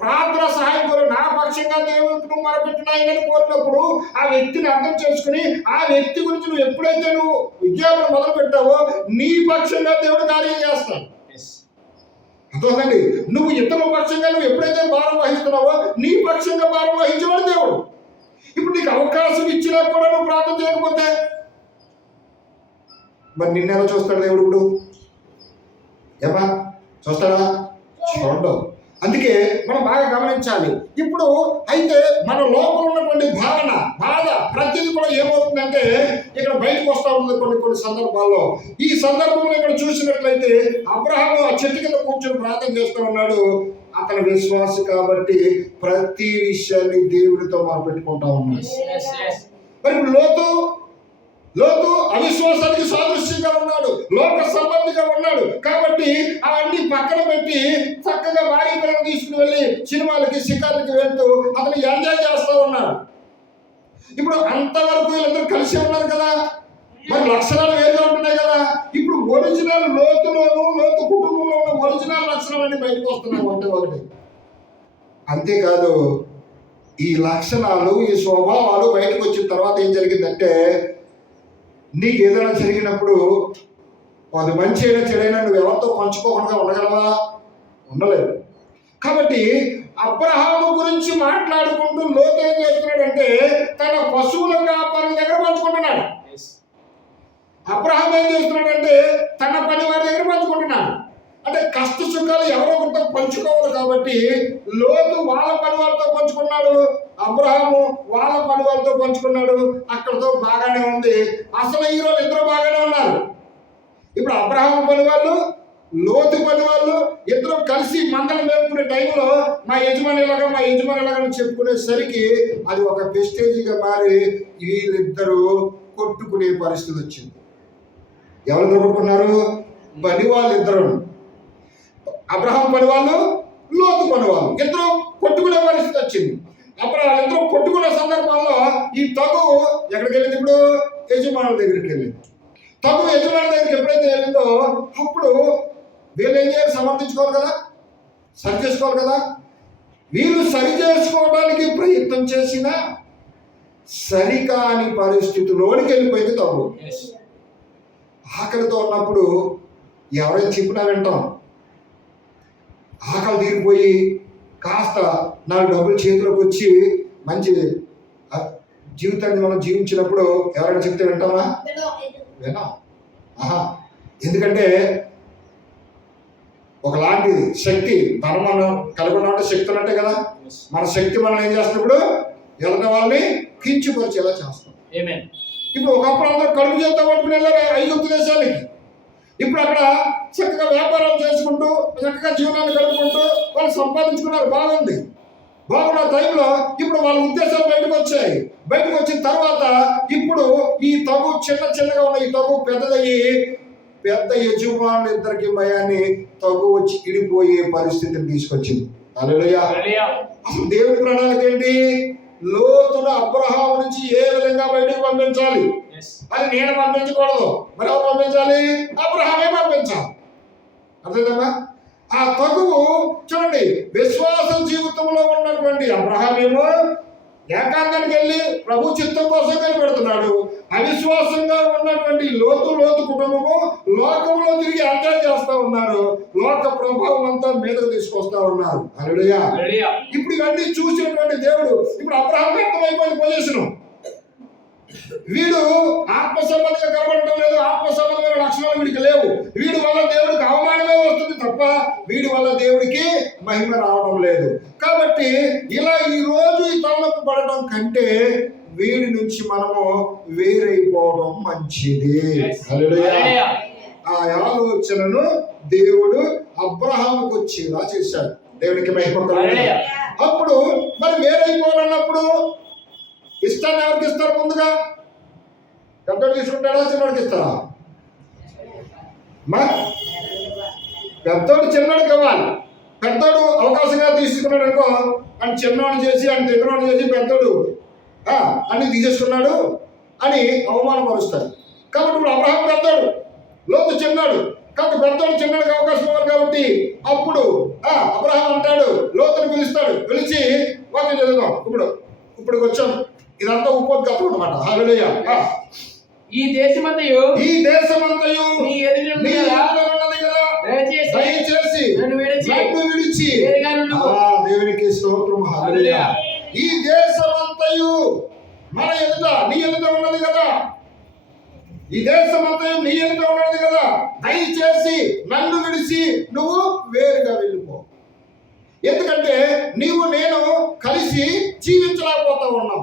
ప్రార్థన సహాయం కోరి నా పక్షంగా దేవుడు మొరపెట్టినాయని కోరినప్పుడు ఆ వ్యక్తిని అర్థం చేసుకుని ఆ వ్యక్తి గురించి నువ్వు ఎప్పుడైతే నువ్వు విజ్ఞాపన మొదలు పెట్టావో నీ పక్షంగా దేవుడు కార్యం చేస్తాడు. అర్థమవుతండి? నువ్వు ఇతరుల పక్షంగా నువ్వు ఎప్పుడైతే భారం వహిస్తున్నావో నీ పక్షంగా భారం వహించేవాడు దేవుడు. ఇప్పుడు నీకు అవకాశం ఇచ్చినా కూడా నువ్వు ప్రార్థన చేయకపోతే మరి నిన్నెలా చూస్తాడు దేవుడు? ఇప్పుడు ఏమా చూస్తాడా? చూడడం. అందుకే మనం బాగా గమనించాలి. ఇప్పుడు అయితే మన లోపల ఉన్నటువంటి భావన, బాధ, ప్రతిదీ కూడా ఏమవుతుందంటే ఇక్కడ బయటకు వస్తూ ఉంది కొన్ని సందర్భాల్లో. ఈ సందర్భంలో ఇక్కడ చూసినట్లయితే అబ్రహాము ఆ చెట్టు కింద కూర్చొని ప్రార్థన చేస్తూ ఉన్నాడు. అతని విశ్వాసి కాబట్టి ప్రతి విషయాన్ని దేవుడితో మొదలుపెట్టుకుంటా ఉన్నాడు. మరి ఇప్పుడు లోతు అవిశ్వాసానికి సాదృశ్యంగా ఉన్నాడు, లోక సంబంధిగా ఉన్నాడు. కాబట్టి అవన్నీ పక్కన పెట్టి చక్కగా భార్య పిల్లలు తీసుకుని వెళ్ళి సినిమాలకి, షికార్లకి వెళ్తూ అతను ఎంజాయ్ చేస్తూ ఉన్నాడు. ఇప్పుడు అంతవరకు వీళ్ళందరూ కలిసి ఉన్నారు కదా, మరి లక్షణాలు వేరుగా ఉంటున్నాయి కదా. ఇప్పుడు ఒరిజినల్ లోతు కుటుంబంలో ఉన్న ఒరిజినల్ లక్షణాలన్నీ బయటకు వస్తున్నాయి ఒకటి. అంతేకాదు, ఈ లక్షణాలు, ఈ స్వభావాలు బయటకు వచ్చిన తర్వాత ఏం జరిగిందంటే, నీకు ఏదైనా జరిగినప్పుడు అది మంచి అయినా చెడైనా నువ్వు ఎవరితో పంచుకోకుండా ఉండగలవా? ఉండలేదు. కాబట్టి అబ్రహాము గురించి మాట్లాడుకుంటూ లోతు ఏం చేస్తున్నాడంటే తన పశువుల కాపరుల దగ్గర పంచుకుంటున్నాడు. అబ్రహాం ఏం చేస్తున్నాడంటే తన పని వారి దగ్గర పంచుకుంటున్నాడు. అంటే కష్ట సుఖాలు ఎవరో ఒకరితో పంచుకోవాలి. కాబట్టి లోతు వాళ్ళ పని వాళ్ళతో పంచుకున్నాడు, అబ్రహాము వాళ్ళ పని వాళ్ళతో పంచుకున్నాడు. అక్కడతో బాగానే ఉంది. అసలు ఈరోజు ఇద్దరు బాగానే ఉన్నారు. ఇప్పుడు అబ్రహాము పని వాళ్ళు, లోతు పని వాళ్ళు ఇద్దరు కలిసి మందలు మేపుకునే టైంలో మా యజమానిలాగా చెప్పుకునేసరికి అది ఒక ప్రెస్టేజీగా మారి వీళ్ళిద్దరూ కొట్టుకునే పరిస్థితి వచ్చింది. ఎవరిద్దరు కొట్టుకున్నారు? పని వాళ్ళు ఇద్దరు. అబ్రహాం పని వాళ్ళు, లోతు పని వాళ్ళు ఇద్దరు కొట్టుకునే పరిస్థితి వచ్చింది. అప్పుడు వాళ్ళిద్దరూ కొట్టుకునే సందర్భంలో ఈ తగు ఎక్కడికి వెళ్ళింది? ఇప్పుడు యజమానుల దగ్గరికి వెళ్ళింది. తగు యజమానుల దగ్గరికి ఎప్పుడైతే వెళ్ళిందో అప్పుడు వీళ్ళు ఏం చేయాలి? సమర్థించుకోవాలి కదా, సరి చేసుకోవాలి కదా. వీళ్ళు సరి చేసుకోవడానికి ప్రయత్నం చేసిన సరికాని పరిస్థితిలోనికి వెళ్ళిపోయింది తగు. ఆకలితో ఉన్నప్పుడు ఎవరైనా చెప్పినా వింటాం. ఆకలి తీరిపోయి కాస్త 4 డబ్బులు చేతిలోకి వచ్చి మంచి జీవితాన్ని మనం జీవించినప్పుడు ఎవరైనా చెప్తే వింటామా? విన్నాం. ఎందుకంటే ఒకలాంటిది శక్తి మనం కలిగి ఉన్నట్టు శక్తి ఉన్నట్టే కదా. మన శక్తి మనం ఏం చేస్తున్నప్పుడు ఎలాంటి వాళ్ళని కించిపరిచేలా చేస్తాం. ఇప్పుడు ఒకప్పుడు అందరూ కడుపు చేత పట్టుకుని వెళ్ళారు ఐగుప్తు దేశానికి. ఇప్పుడు అక్కడ చక్కగా వ్యాపారాలు చేసుకుంటూ చక్కగా జీవనాన్ని గడుపుకుంటూ వాళ్ళు సంపాదించుకున్నారు. బాగున్న టైంలో ఇప్పుడు వాళ్ళ ఉద్దేశాలు బయటకు వచ్చాయి. బయటకు వచ్చిన తర్వాత ఇప్పుడు ఈ తగు చిన్నగా ఉన్న ఈ తగు పెద్దదయ్యి పెద్ద యజమానులు ఇద్దరికి భయాన్ని తగు వచ్చి ఇడిపోయే పరిస్థితిని తీసుకొచ్చింది. హల్లెలూయా. అసలు దేవుని ప్రణాళిక ఏంటి? లోతును అబ్రహాము నుంచి ఏ విధంగా బయటకు పంపించాలి, అది నేను పంపించకూడదు. మరి ఎవరు పంపించాలి? అబ్రహామే పంపించాలి. అర్థమైందమ్మా? ఆ తగువు చూడండి, విశ్వాస జీవితంలో ఉన్నటువంటి అబ్రహామేమో ఏకాంతానికి వెళ్ళి ప్రభు చిత్తం కోసం కనిపెడుతున్నాడు. అవిశ్వాసంగా ఉన్నటువంటి లోతు కుటుంబము లోకంలో తిరిగి ఎంజాయ్ చేస్తా ఉన్నారు. లోక ప్రభావం అంతా మీదకు తీసుకొస్తా ఉన్నారు. హల్లెలూయా. ఇప్పుడు ఇవన్నీ చూసేటువంటి దేవుడు ఇప్పుడు అబ్రహాం అర్థమైపోయిన పొజిషన్. వీడు ఆత్మ సంబంధంగా కనబడటం లేదు, ఆత్మ సంబంధమైన లక్షణాలు వీడికి లేవు. వీడి వల్ల దేవుడికి అవమానమే వస్తుంది తప్ప వీడి వల్ల దేవుడికి మహిమ రావడం లేదు. కాబట్టి ఇలా ఈ రోజు ఈ తలనొప్పి పడటం కంటే వీడి నుంచి మనము వేరైపోవడం మంచిది. హల్లెలూయా. ఆ ఆలోచనను దేవుడు అబ్రహాముకు వచ్చేలా చేశాడు. దేవునికి మహిమ కలుగును. అప్పుడు మరి వేరైపోవాలన్నప్పుడు ఇష్టాన్ని ఎవరికి ఇస్తారు? ముందుగా పెద్దోడు తీసుకుంటాడా, చిన్నోడికి ఇస్తారా? పెద్దోడు చిన్నోడికి ఇవ్వాలి. పెద్దోడు అవకాశంగా తీసుకున్నాడు అనుకో, అని చిన్నోడిని చేసి అని దగ్గరోడిని చేసి పెద్దోడు అన్ని తీసేసుకున్నాడు అని అవమానపరుస్తాడు. కాబట్టి ఇప్పుడు అబ్రహాం పెద్దోడు, లోతు చిన్నాడు. కాబట్టి పెద్దోడు చిన్నోడికి అవకాశం ఇవ్వాలి. కాబట్టి అప్పుడు అబ్రహాం అంటాడు, లోతుని పిలుస్తాడు. పిలిచి వాక్యం చదువుదాం. ఇప్పుడు వచ్చాం. ఇదంతా ఉపోద్ఘాతం అన్నమాట. హల్లెలూయా. ఈ దేశమంతయు నీ ఎదుట ఉన్నది కదా, దయచేసి నన్ను విడిచి దేవునికి స్తోత్రం. హల్లెలూయా. ఈ దేశమంతయు మన ఎదుట నీ ఎదుట ఉన్నది కదా, ఈ దేశమంతయు నీ ఎదుట ఉన్నది కదా, దయచేసి నన్ను విడిచి నువ్వు వేరుగా వెళ్ళిపో. ఎందుకంటే నీవు నేను కలిసి జీవించలేకపోతా ఉన్నాం.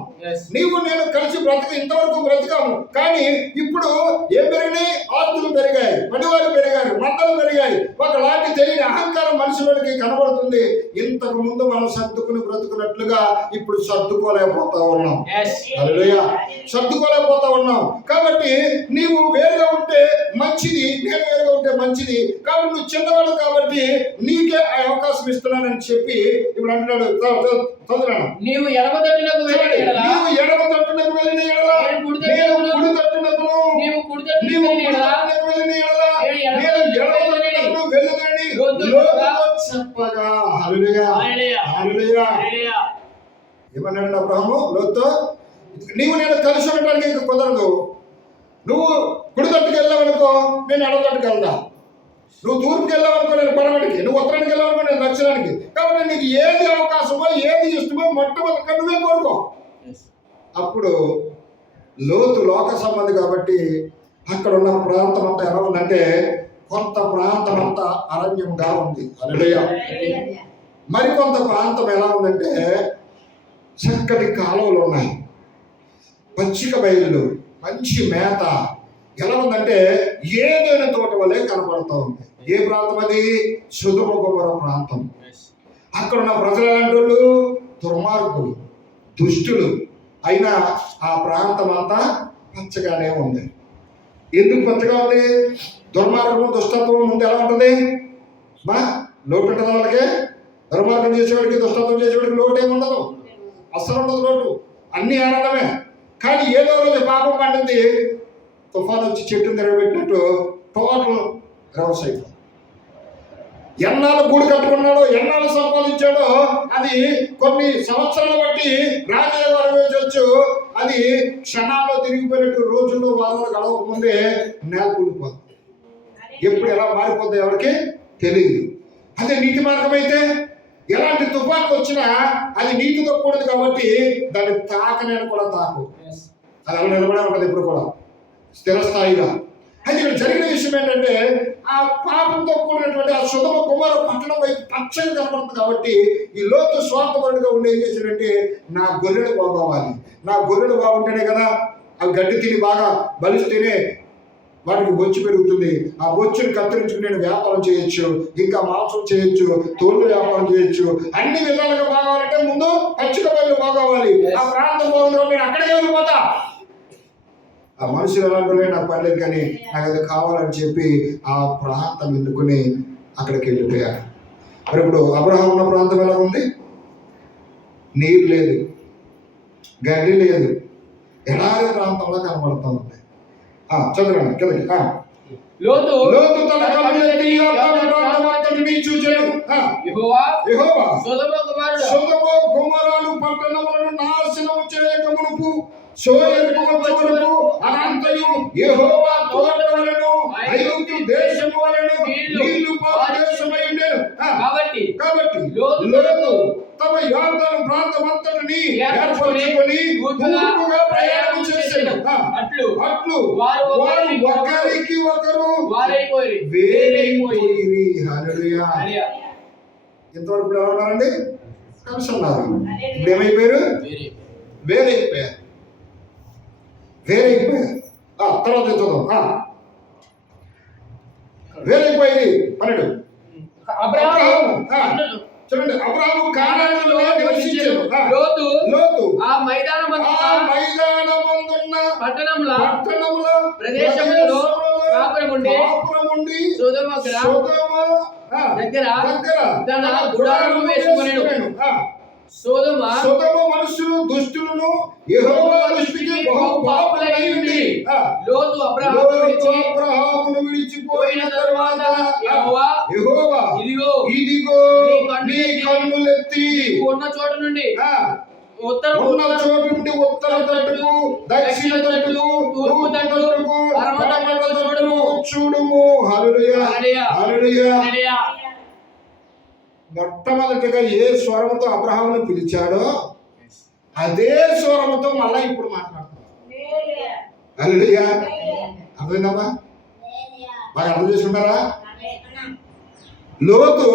నీవు నేను కలిసి ఇంతవరకు బ్రతికాము. కానీ ఇప్పుడు ఏం పెరిగినాయి? ఆస్తులు పెరిగాయి, పనివారు పెరిగారు, మందలు పెరిగాయి. ఒకలాంటి తెలియని అహంకారం మనుషులకి కనబడుతుంది. ఇంతకు ముందు మనం సర్దుకుని బ్రతుకున్నట్లుగా ఇప్పుడు సర్దుకోలేకపోతా ఉన్నాం. హల్లెలూయా. సర్దుకోలేకపోతా ఉన్నాం. కాబట్టి నీవు వేరుగా ఉంటే మంచిది, నేను వేరుగా ఉంటే మంచిది. కాబట్టి నువ్వు చిన్నవాడు కాబట్టి నీకే ఆ అవకాశం ఇస్తున్నానని చెప్పి ఇప్పుడు అంటున్నాడు. నీవు ఎడమ తట్టునకు వెళ్ళిన ఎడల నేను కుడి తట్టునకు వెళ్ళదని చెప్పగా. హల్లెలూయా. హల్లెలూయా. ఏమన్నాడు అబ్రహాము లోతుతో? నీవు నేను కలిసి ఉండటానికి కుదరదు. నువ్వు కుడి తట్టుకు వెళ్ళావనుకో, నేను ఎడమ తట్టుకు వెళ్తా. నువ్వు తూర్పుకి వెళ్ళావనుకో, నేను పడమటికి. నువ్వు ఉత్తరానికి వెళ్ళావనుకో, నేను దక్షిణానికి. కాబట్టి నీకు ఏది అవకాశమో ఏది ఇష్టమో మొట్టమొదటి నువ్వే కోరుకో. అప్పుడు లోతు లోక సంబంధి కాబట్టి అక్కడ ఉన్న ప్రాంతం అంతా ఎలా ఉందంటే కొంత ప్రాంతం అంతా అరణ్యంగా ఉంది. హల్లెలూయా. మరికొంత ప్రాంతం ఎలా ఉందంటే చక్కటి కాలువలు ఉన్నాయి, పచ్చిక బయళ్ళు, మంచి మేత. ఎలా ఉందంటే ఏదైనా తోట వల్లే కనపడుతూ ఉంది. ఏ ప్రాంతం అది? సొదొమ గొమొర్రా ప్రాంతం. అక్కడ ఉన్న ప్రజలు ఎలాంటి వాళ్ళు? దుర్మార్గులు, దుష్టులు. అయినా ఆ ప్రాంతం అంతా పచ్చగానే ఉంది. ఎందుకు పచ్చగా ఉంది? దుర్మార్గం, దుష్టత్వం ముందు ఎలా ఉంటుంది? లోటు ఉంటుంది వాళ్ళకి. దుర్మార్గం చేసేవాడికి, దుష్టత్వం చేసేవాడికి లోటు ఏమి ఉండదు, అస్సలు ఉండదు లోటు. అన్ని ఆనందమే. కానీ ఏదో రోజు పాపం పండింది, తుఫాన్ వచ్చి చెట్టును తిరగబెట్టినట్టు టోటల్ రివర్స్ అయిపోయింది. ఎన్నాళ్ళు గూడు కట్టుకున్నాడో, ఎన్నాళ్ళు సంపాదించాడో అది కొన్ని సంవత్సరాలు బట్టి రాజయోగం అనుభవించవచ్చు. అది క్షణాల్లో తిరిగిపోయినట్టు రోజుల్లో వారాలు గడవక ముందే నేల కూలిపోతుంది. ఎప్పుడు ఎలా మారిపోతుందో ఎవరికి తెలియదు. అదే నీతి మార్గం అయితే ఎలాంటి తుఫాను వచ్చినా అది నీతితో కూడదు కాబట్టి దాన్ని తాకనేది కూడా తాకు, అది అలా నిలబడే ఉంటుంది ఎప్పుడు కూడా స్థిరస్థాయిగా. అయితే ఇక్కడ జరిగిన విషయం ఏంటంటే ఆ పాపంతో కూడినటువంటి ఆ సొదొమ గొమొర్రా పట్టణం వైపు పచ్చని కనపడుతుంది కాబట్టి ఈ లోతు స్వార్థపరుడుగా ఉండి ఏం చేశాడంటే నా గొర్రెలు బాగోవాలి, నా గొర్రెలు బాగుంటేనే కదా అవి గడ్డి తిని బాగా బలిస్తేనే వాటికి బొచ్చు పెరుగుతుంది, ఆ బొచ్చుని కత్తిరించుకుని నేను వ్యాపారం చేయొచ్చు, ఇంకా మాంసం చేయొచ్చు, తోళ్ళు వ్యాపారం చేయొచ్చు, అన్ని విధాలుగా బాగోవాలంటే ముందు పచ్చిక బయలు బాగోవాలి, ఆ ప్రాంతం బాగుంది నేను అక్కడికే వెళ్ళిపోతా. ఆ మనుషులు ఎలాంటి నాకు పర్లేదు కానీ నాకు అది కావాలని చెప్పి ఆ ప్రాంతం ఎన్నుకుని అక్కడికి వెళ్ళిపోయారు. మరి ఇప్పుడు అబ్రహాం ఉన్న ప్రాంతం ఎలా ఉంది? నీరు లేదు, గడ్డి లేదు, ఎడారి ప్రాంతంలో కనబడుతూ ఉంది. చదవండి కిందకి. లోతు తన కన్నులెత్తి ప్రాంతమంతటిని చూచెను. యెహోవా సొదొమ గొమొర్రాను పట్టణములను నాశనము చేయక మునుపు సోయరుకు అనంతయు యెహోవా తోట వలెను ఐగుప్తు దేశము వలెను నీళ్లు పోవు దేశమై ఉండెను. కాబట్టి లోతు తమ యొర్దాను ప్రాంతమంతటిని ఏర్పరచుకొని గుంపుగా ప్రయాణం చేశాడు. అట్లు వారు ఒకరికి ఒకరు వేరైపోయిరి. హల్లెలూయా. ఇంతవరకు ఎలా ఉన్నారండి? కలిసి ఉన్నారు. ఇప్పుడు ఏమైపోయారు? వేరైపోయారు. తర్వాత చదువు. వేరైపోయింది 12. చూడండి, అబ్రాహాము కానానులో నివసించాడు. లోతు ఆ మైదానమందున్న పట్టణంలో ప్రదేశంలో కాపురముండి సొదొమ దగ్గర తన గుడారము వేసుకొనెను. సొదొమ మనుషులు దుష్టులను యెహోవా దృష్టికి బహు పాపులై ఉండి లోతు అబ్రహామును విడిచిపోయిన తరువాత యెహోవా ఇదిగో నీ కన్నులెత్తి ఉన్న చోట నుండి ఉత్తర తట్టుకు, దక్షిణ తట్టుకు, తూర్పు తట్టుకు, చూడుము. హల్లెలూయా, హల్లెలూయా. మొట్టమొదటిగా ఏ స్వరముతో అబ్రహామును పిలిచాడో అదే స్వరముతో మళ్ళా ఇప్పుడు మాట్లాడుతున్నాడు. హల్లెలూయా. అర్థమైందమ్మా? బాగా అర్థం చేసుకుంటారా? లోతు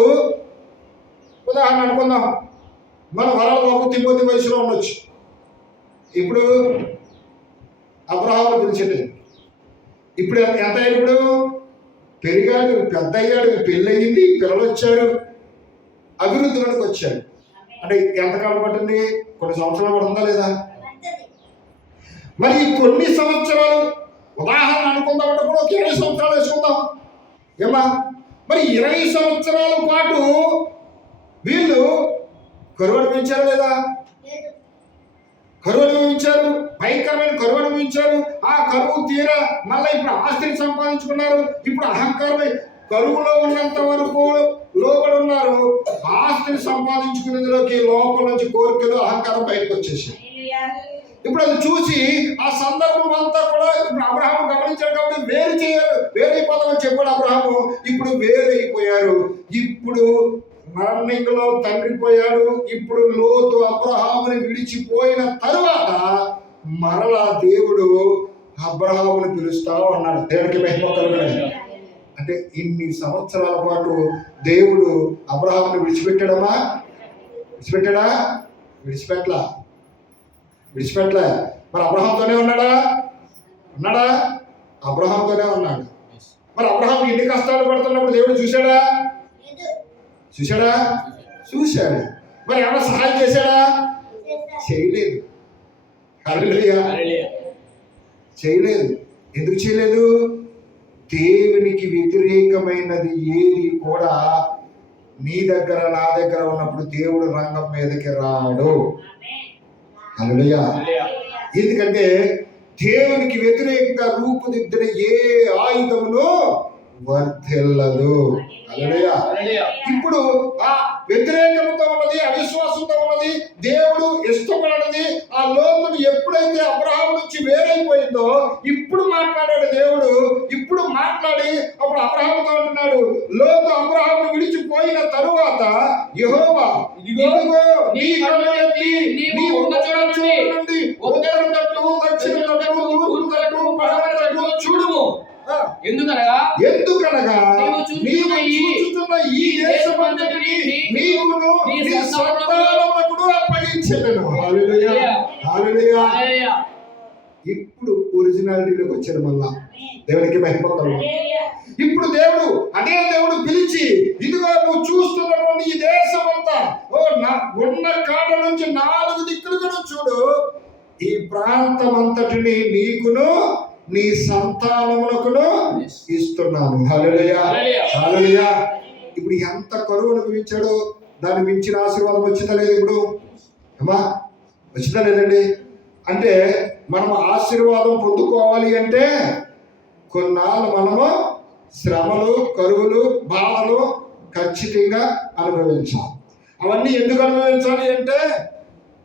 ఉదాహరణ అనుకుందాం, మన వరాల బాబు తిమోతి వయసులో ఉండొచ్చు. ఇప్పుడు అబ్రహామును పిలిచాడు. ఇప్పుడు ఎంత అయ్యాడు? ఇప్పుడు పెరిగాడు, పెద్ద అయ్యాడు, పెళ్ళయింది, పిల్లలు వచ్చారు, అభివృద్ధిలోకి వచ్చాడు. అంటే ఎంతకాలం పట్టింది? కొన్ని సంవత్సరాలు పడుతుందా లేదా? మరి కొన్ని సంవత్సరాలు ఉదాహరణ అనుకుందామంటే కూడా ఒక 20 సంవత్సరాలు వేసుకుందాం ఏమా. మరి 20 సంవత్సరాల పాటు వీళ్ళు కరువు అనుభవించారు లేదా? కరువు అనుభవించారు, భయంకరమైన కరువు అనుభవించారు. ఆ కరువు తీరా మళ్ళీ ఇప్పుడు ఆస్తిని సంపాదించుకున్నారు. ఇప్పుడు అహంకారమై కరువులో ఉన్నంత వరకు లోపల ఉన్నారు, ఆస్తిని సంపాదించుకునేందులోకి లోపల నుంచి కోరికలు అహంకారం బయటకు వచ్చేసాయి. ఇప్పుడు అది చూసి ఆ సందర్భం అంతా కూడా ఇప్పుడు అబ్రహాము గమనించాడు కాబట్టి వేరైపోతామని చెప్పాడు అబ్రహాము. ఇప్పుడు వేరైపోయారు. ఇప్పుడు మరణికలో తండ్రి పోయాడు. ఇప్పుడు లోతు అబ్రహాముని విడిచిపోయిన తరువాత మరలా దేవుడు అబ్రహాముని పిలుస్తా ఉన్నాడు. దేవుడికి మహిమ కలుగును. అంటే ఇన్ని సంవత్సరాల పాటు దేవుడు అబ్రహాముని విడిచిపెట్టాడమ్మా? విడిచిపెట్టాడా? విడిచిపెట్టలే. మరి అబ్రహాంతోనే ఉన్నాడా? అబ్రహాంతోనే ఉన్నాడు. మరి అబ్రహాం ఎన్ని కష్టాలు పడుతున్నప్పుడు దేవుడు చూశాడా? చూశాడు. మరి ఏమైనా సహాయం చేశాడా? చేయలేదు. హల్లెలూయా. చేయలేదు. ఎందుకు చేయలేదు? దేవునికి వ్యతిరేకమైనది ఏది కూడా నీ దగ్గర నా దగ్గర ఉన్నప్పుడు దేవుడు రంగం మీదకి రాడు. హల్లెలూయా. ఎందుకంటే దేవునికి వ్యతిరేకంగా రూపుదిద్దిన ఏ ఆయుధమును వర్ధిల్లదు. హల్లెలూయా. ఇప్పుడు ఆ వ్యతిరేకంతో ఉన్నది, అవిశ్వాసంతో ఉన్నది, దేవుడు ఇష్టపడది ఆ లోతును ఎప్పుడైతే అబ్రహాము నుంచి వేరైపోయిందో ఇప్పుడు మాట్లాడాడు దేవుడు. ఇప్పుడు మాట్లాడి అప్పుడు అబ్రహాముతో అంటున్నాడు, లోతు అబ్రహామును విడిచిపోయిన తరువాత యెహోవా ఇదిగో నీ కన్ను ఎత్తి నీవు ఉన్న చోట నుండి ఉత్తర తట్టు, దక్షిణ తట్టు, తూర్పు తట్టు, పడమర తట్టు చూడుము. ఎందుకనగా నీవు చూచుచున్న ఈ దేశమంతటిని నీకును నీ సంతానమునకును అప్పగించెదను. హల్లెలూయా, హల్లెలూయా. ఇప్పుడు ఒరిజినాలిటీలోకి వచ్చాడు. మళ్ళా దేవునికి మహిమ కలుగును. ఇప్పుడు అదే దేవుడు పిలిచి, ఇదిగో నువ్వు చూస్తున్నటువంటి ఈ దేశం అంతా ఉన్న కాడ నుంచి 4 దిక్కులుగా చూడు, ఈ ప్రాంతం అంతటిని నీకును నీ సంతానమునకును ఇస్తున్నాను. హల్లెలూయా, హల్లెలూయా. ఇప్పుడు ఎంత కరువు అనుభవించాడో దాన్ని మించిన ఆశీర్వాదం వచ్చిందా లేదు? ఇప్పుడు అమ్మా వచ్చిందా లేదండి? అంటే మనం ఆశీర్వాదం పొందుకోవాలి అంటే కొన్నాళ్ళు మనము శ్రమలు, కరువులు, బాధలు ఖచ్చితంగా అనుభవించాలి. అవన్నీ ఎందుకు అనుభవించాలి అంటే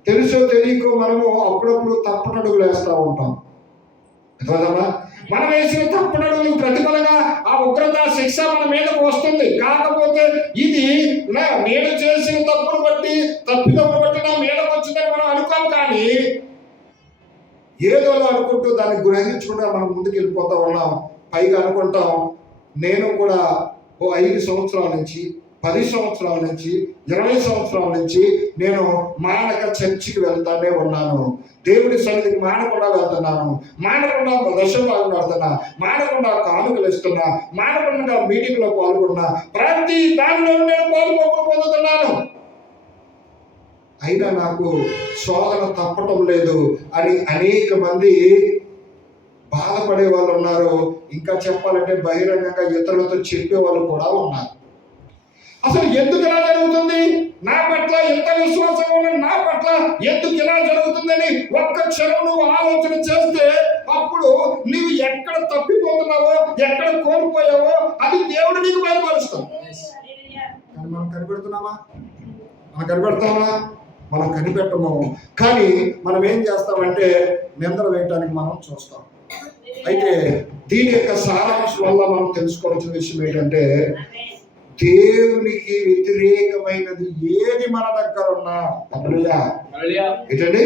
తెలుసో తెలియకో మనము అప్పుడప్పుడు తప్పటడుగులు వేస్తూ ఉంటాం కదమ్మా. మనం వేసిన తప్పటడుగులకు ప్రతిఫలంగా ఆ ఉగ్రత, శిక్ష మన మీదకు వస్తుంది. కాకపోతే ఇది నేను చేసిన తప్పును బట్టి, తప్పిదప్పును బట్టి నా మీదకు వచ్చిందని మనం అనుకోం. కానీ ఏదో అనుకుంటూ దాన్ని గ్రహించకుండా మనం ముందుకు వెళ్ళిపోతూ ఉన్నాం. పైగా అనుకుంటాం, నేను కూడా 5 సంవత్సరాల నుంచి, 10 సంవత్సరాల నుంచి, 20 సంవత్సరాల నుంచి నేను మానక చర్చికి వెళ్తానే ఉన్నాను, దేవుడి సన్నిధికి మానకుండా వెళ్తున్నాను, మానకుండా దశభాగం పెడుతున్నా, మానకుండా కానుకలు ఇస్తున్నా, మానకుండా మీటింగ్లో పాల్గొన్నా, ప్రతి దానిలో నేను పొందుతున్నాను, అయినా నాకు శోధన తప్పటం లేదు అని అనేక మంది బాధపడే వాళ్ళు ఉన్నారు. ఇంకా చెప్పాలంటే బహిరంగంగా ఇతరులతో చెప్పే వాళ్ళు కూడా ఉన్నారు. అసలు ఎందుకు ఇలా జరుగుతుంది, నా పట్ల ఎంత విశ్వాసం ఉన్న నా పట్ల ఎందుకు ఇలా జరుగుతుందని ఒక్క క్షణం నువ్వు ఆలోచన చేస్తే అప్పుడు నువ్వు ఎక్కడ తప్పిపోతున్నావో, ఎక్కడ కోల్పోయావో అది దేవుడు నీకు బయలుపరుస్తాడు. కానీ మనం కనిపెడుతున్నామా? మనం కనిపెట్టము. కానీ మనం ఏం చేస్తామంటే నిందలు వేయటానికి మనం చూస్తాం. అయితే దీని యొక్క సారాంశం వల్ల మనం తెలుసుకోవాల్సిన విషయం ఏంటంటే, దేవునికి వ్యతిరేకమైనది ఏది మన దగ్గర ఉన్నా, ఏంటండి,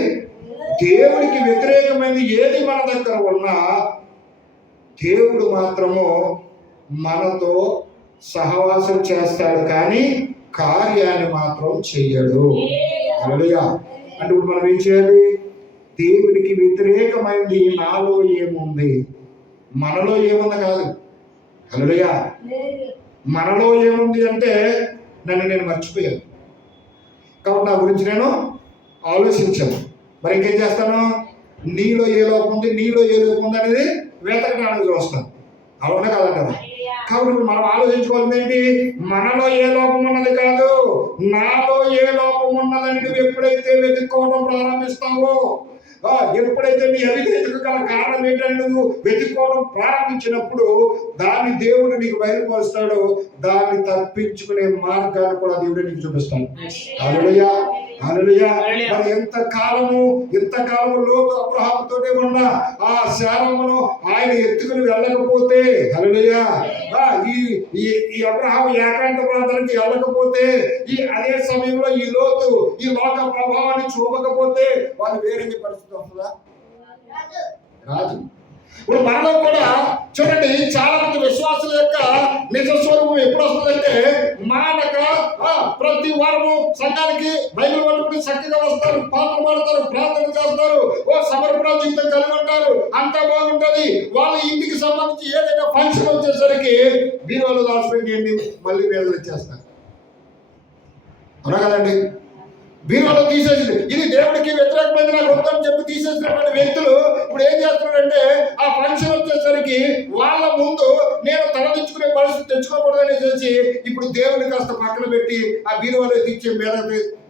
దేవునికి వ్యతిరేకమైనది ఏది మన దగ్గర ఉన్నా దేవుడు మాత్రము మనతో సహవాసం చేస్తాడు, కానీ కార్యాన్ని మాత్రం చెయ్యడు. హల్లెలూయా. అంటే ఇప్పుడు మనం ఏం చేయాలి? దేవునికి వ్యతిరేకమైనది నాలో ఏముంది, మనలో ఏముంది కాదు. హల్లెలూయా. మనలో ఏముంది అంటే నేను మర్చిపోయాను, కాబట్టి నా గురించి నేను ఆలోచించాను. మరి ఇంకేం చేస్తాను? నీలో ఏ లోపం ఉంది, నీలో ఏ లోపం ఉంది అనేది వెతకడానికి చూస్తాను. అవునా కాదంటారా? కాబట్టి మనం ఆలోచించుకోవాల్సింది ఏంటి? మనలో ఏ లోపం ఉన్నది కాదు, నాలో ఏ లోపం ఉన్నదని నువ్వు ఎప్పుడైతే వెతుక్కోవడం ప్రారంభిస్తావో, ఎప్పుడైతే నీ అవిధేయతకు గల కారణం ఏంటని నువ్వు వెతుక్కోవడం ప్రారంభించినప్పుడు దాన్ని దేవుడు నీకు బయలుపరుస్తాడు. దాన్ని తప్పించుకునే మార్గాన్ని కూడా దేవుడు నీకు చూపిస్తాడు. హల్లెలూయా, హల్లెలూయా. మరి ఎంతకాలము లోతు అబ్రహాముతోనే ఉన్న ఆ శారమును ఆయన ఎత్తుకుని వెళ్ళకపోతే, హల్లెలూయా, ఈ అబ్రహాము ఏకాంత ప్రాంతానికి వెళ్ళకపోతే, అదే సమయంలో ఈ లోతు ఈ లోక ప్రభావాన్ని చూపకపోతే వాళ్ళు వేరే పరిస్థితి వస్తుందా? రాదు. ఇప్పుడు మనలో కూడా చూడండి, చాలా మంది విశ్వాసుల యొక్క నిజ స్వరూపం ఎప్పుడు వస్తుందంటే, మానక ప్రతి వారము సంఘానికి బైబిల్ పట్టుకుని చక్కగా వస్తారు, పాటలు పాడతారు, ప్రార్థన చేస్తారు, సమర్పణ జీవితం కలిగి ఉంటారు, అంతా బాగుంటుంది. వాళ్ళ ఇంటికి సంబంధించి ఏదైనా ఫంక్షన్ వచ్చేసరికి బీరువాలో దాచిపెట్టి మళ్ళీ వేదన వచ్చేస్తారు. అవునా కదండి? బీరువాలో తీసేసి ఇది దేవుడికి వ్యతిరేకమైన నాకు వద్దని చెప్పి తీసేసినటువంటి వ్యక్తులు ఇప్పుడు ఏం చేస్తున్నారంటే, ఆ ఫంక్షన్ వచ్చేసరికి వాళ్ళ ముందు నేను తలదించుకునే పరిస్థితి తెచ్చుకోకూడదని చేసి ఇప్పుడు దేవుడిని కాస్త పక్కన పెట్టి ఆ బీరువాలో తీర్చే మీద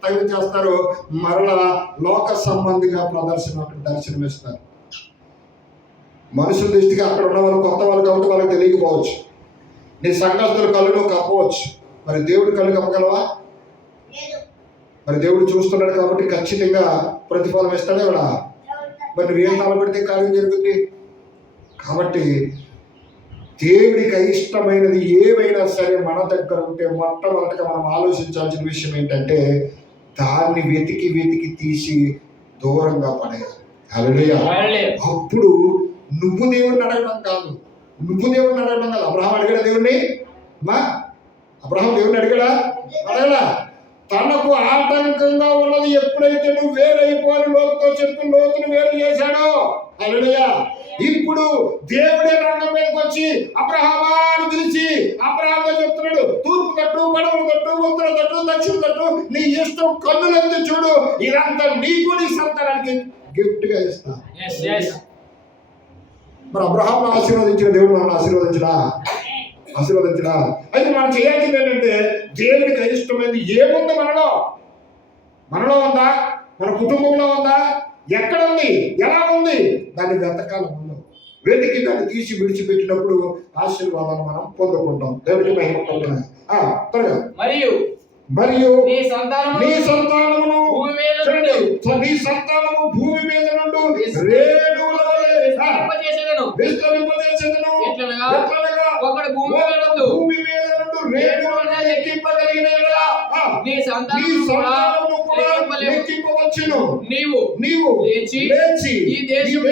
తగిలి చేస్తారు. మరలా లోక సంబంధిగా దర్శనమిస్తారు. మనుషుల దృష్టిగా అక్కడ ఉన్న వాళ్ళు కొత్త వాళ్ళు కాబట్టి వాళ్ళకి తెలియకపోవచ్చు. నీ సంఘస్థుల కళ్ళు నువ్వు కప్పవచ్చు, మరి దేవుడి కళ్ళు కప్పగలవా? మరి దేవుడు చూస్తున్నాడు కాబట్టి ఖచ్చితంగా ప్రతిఫలం ఇస్తాడే కూడా. మరి నువ్వేం తలపెడితే కార్యం జరుగుతుంది. కాబట్టి దేవుడికి అయిష్టమైనది ఏమైనా సరే మన దగ్గర ఉంటే మొట్టమొదటిగా మనం ఆలోచించాల్సిన విషయం ఏంటంటే దాన్ని వెతికి వెతికి తీసి దూరంగా పడేయాలి. హల్లెలూయా. అప్పుడు నువ్వు దేవుడిని అడగడం కాదు, అబ్రహాం అడిగాడా దేవుణ్ణి? అబ్రహాం దేవుణ్ణి అడగడా? తనకు ఆటంకంగా ఉన్నది ఎప్పుడైతే నువ్వు వేరైపోని లోతుతో చెప్పి లోతును వేరు చేశాడో, హల్లెలూయా, ఇప్పుడు దేవుడే రంగం మీదకి వచ్చి అబ్రహామా అని పిలిచి అబ్రహాంతో చెప్తున్నాడు, తూర్పు తట్టు, పడమర తట్టు, ఉత్తర తట్టు, దక్షిణ తట్టు, నీ ఇష్టం కన్నులెత్తి చూడు, ఇదంతా నీకు నీ సంతానానికి గిఫ్ట్ గా ఇస్తా. మరి అబ్రహాం ఆశీర్వదించిన దేవుడు మనం ఆశీర్వదించడా? అయితే మనం చేయాల్సింది ఏంటంటే దేవుడికి అయిష్టమైనది ఏముంది మనలో ఉందా, మన కుటుంబంలో ఉందా, ఎక్కడ ఉంది, ఎలా ఉంది, దాన్ని వెతకాలం వెతికి దాన్ని తీసి విడిచిపెట్టినప్పుడు ఆశీర్వాదాన్ని మనం పొందుకుంటాం. దేవుడికి మహిమ కలుగును. త్వరగా మరియు నీ సంతానమును భూమి మీద నుండి రేణువుల వలె విస్తరింపజేసేదను. ఒకడు భూమి మీద నుండి రేణువులను లెక్కింపగలిగిన యెడల నీ సంతానమును కూడా లెక్కింపవచ్చును. నీవు లేచి ఈ దేశం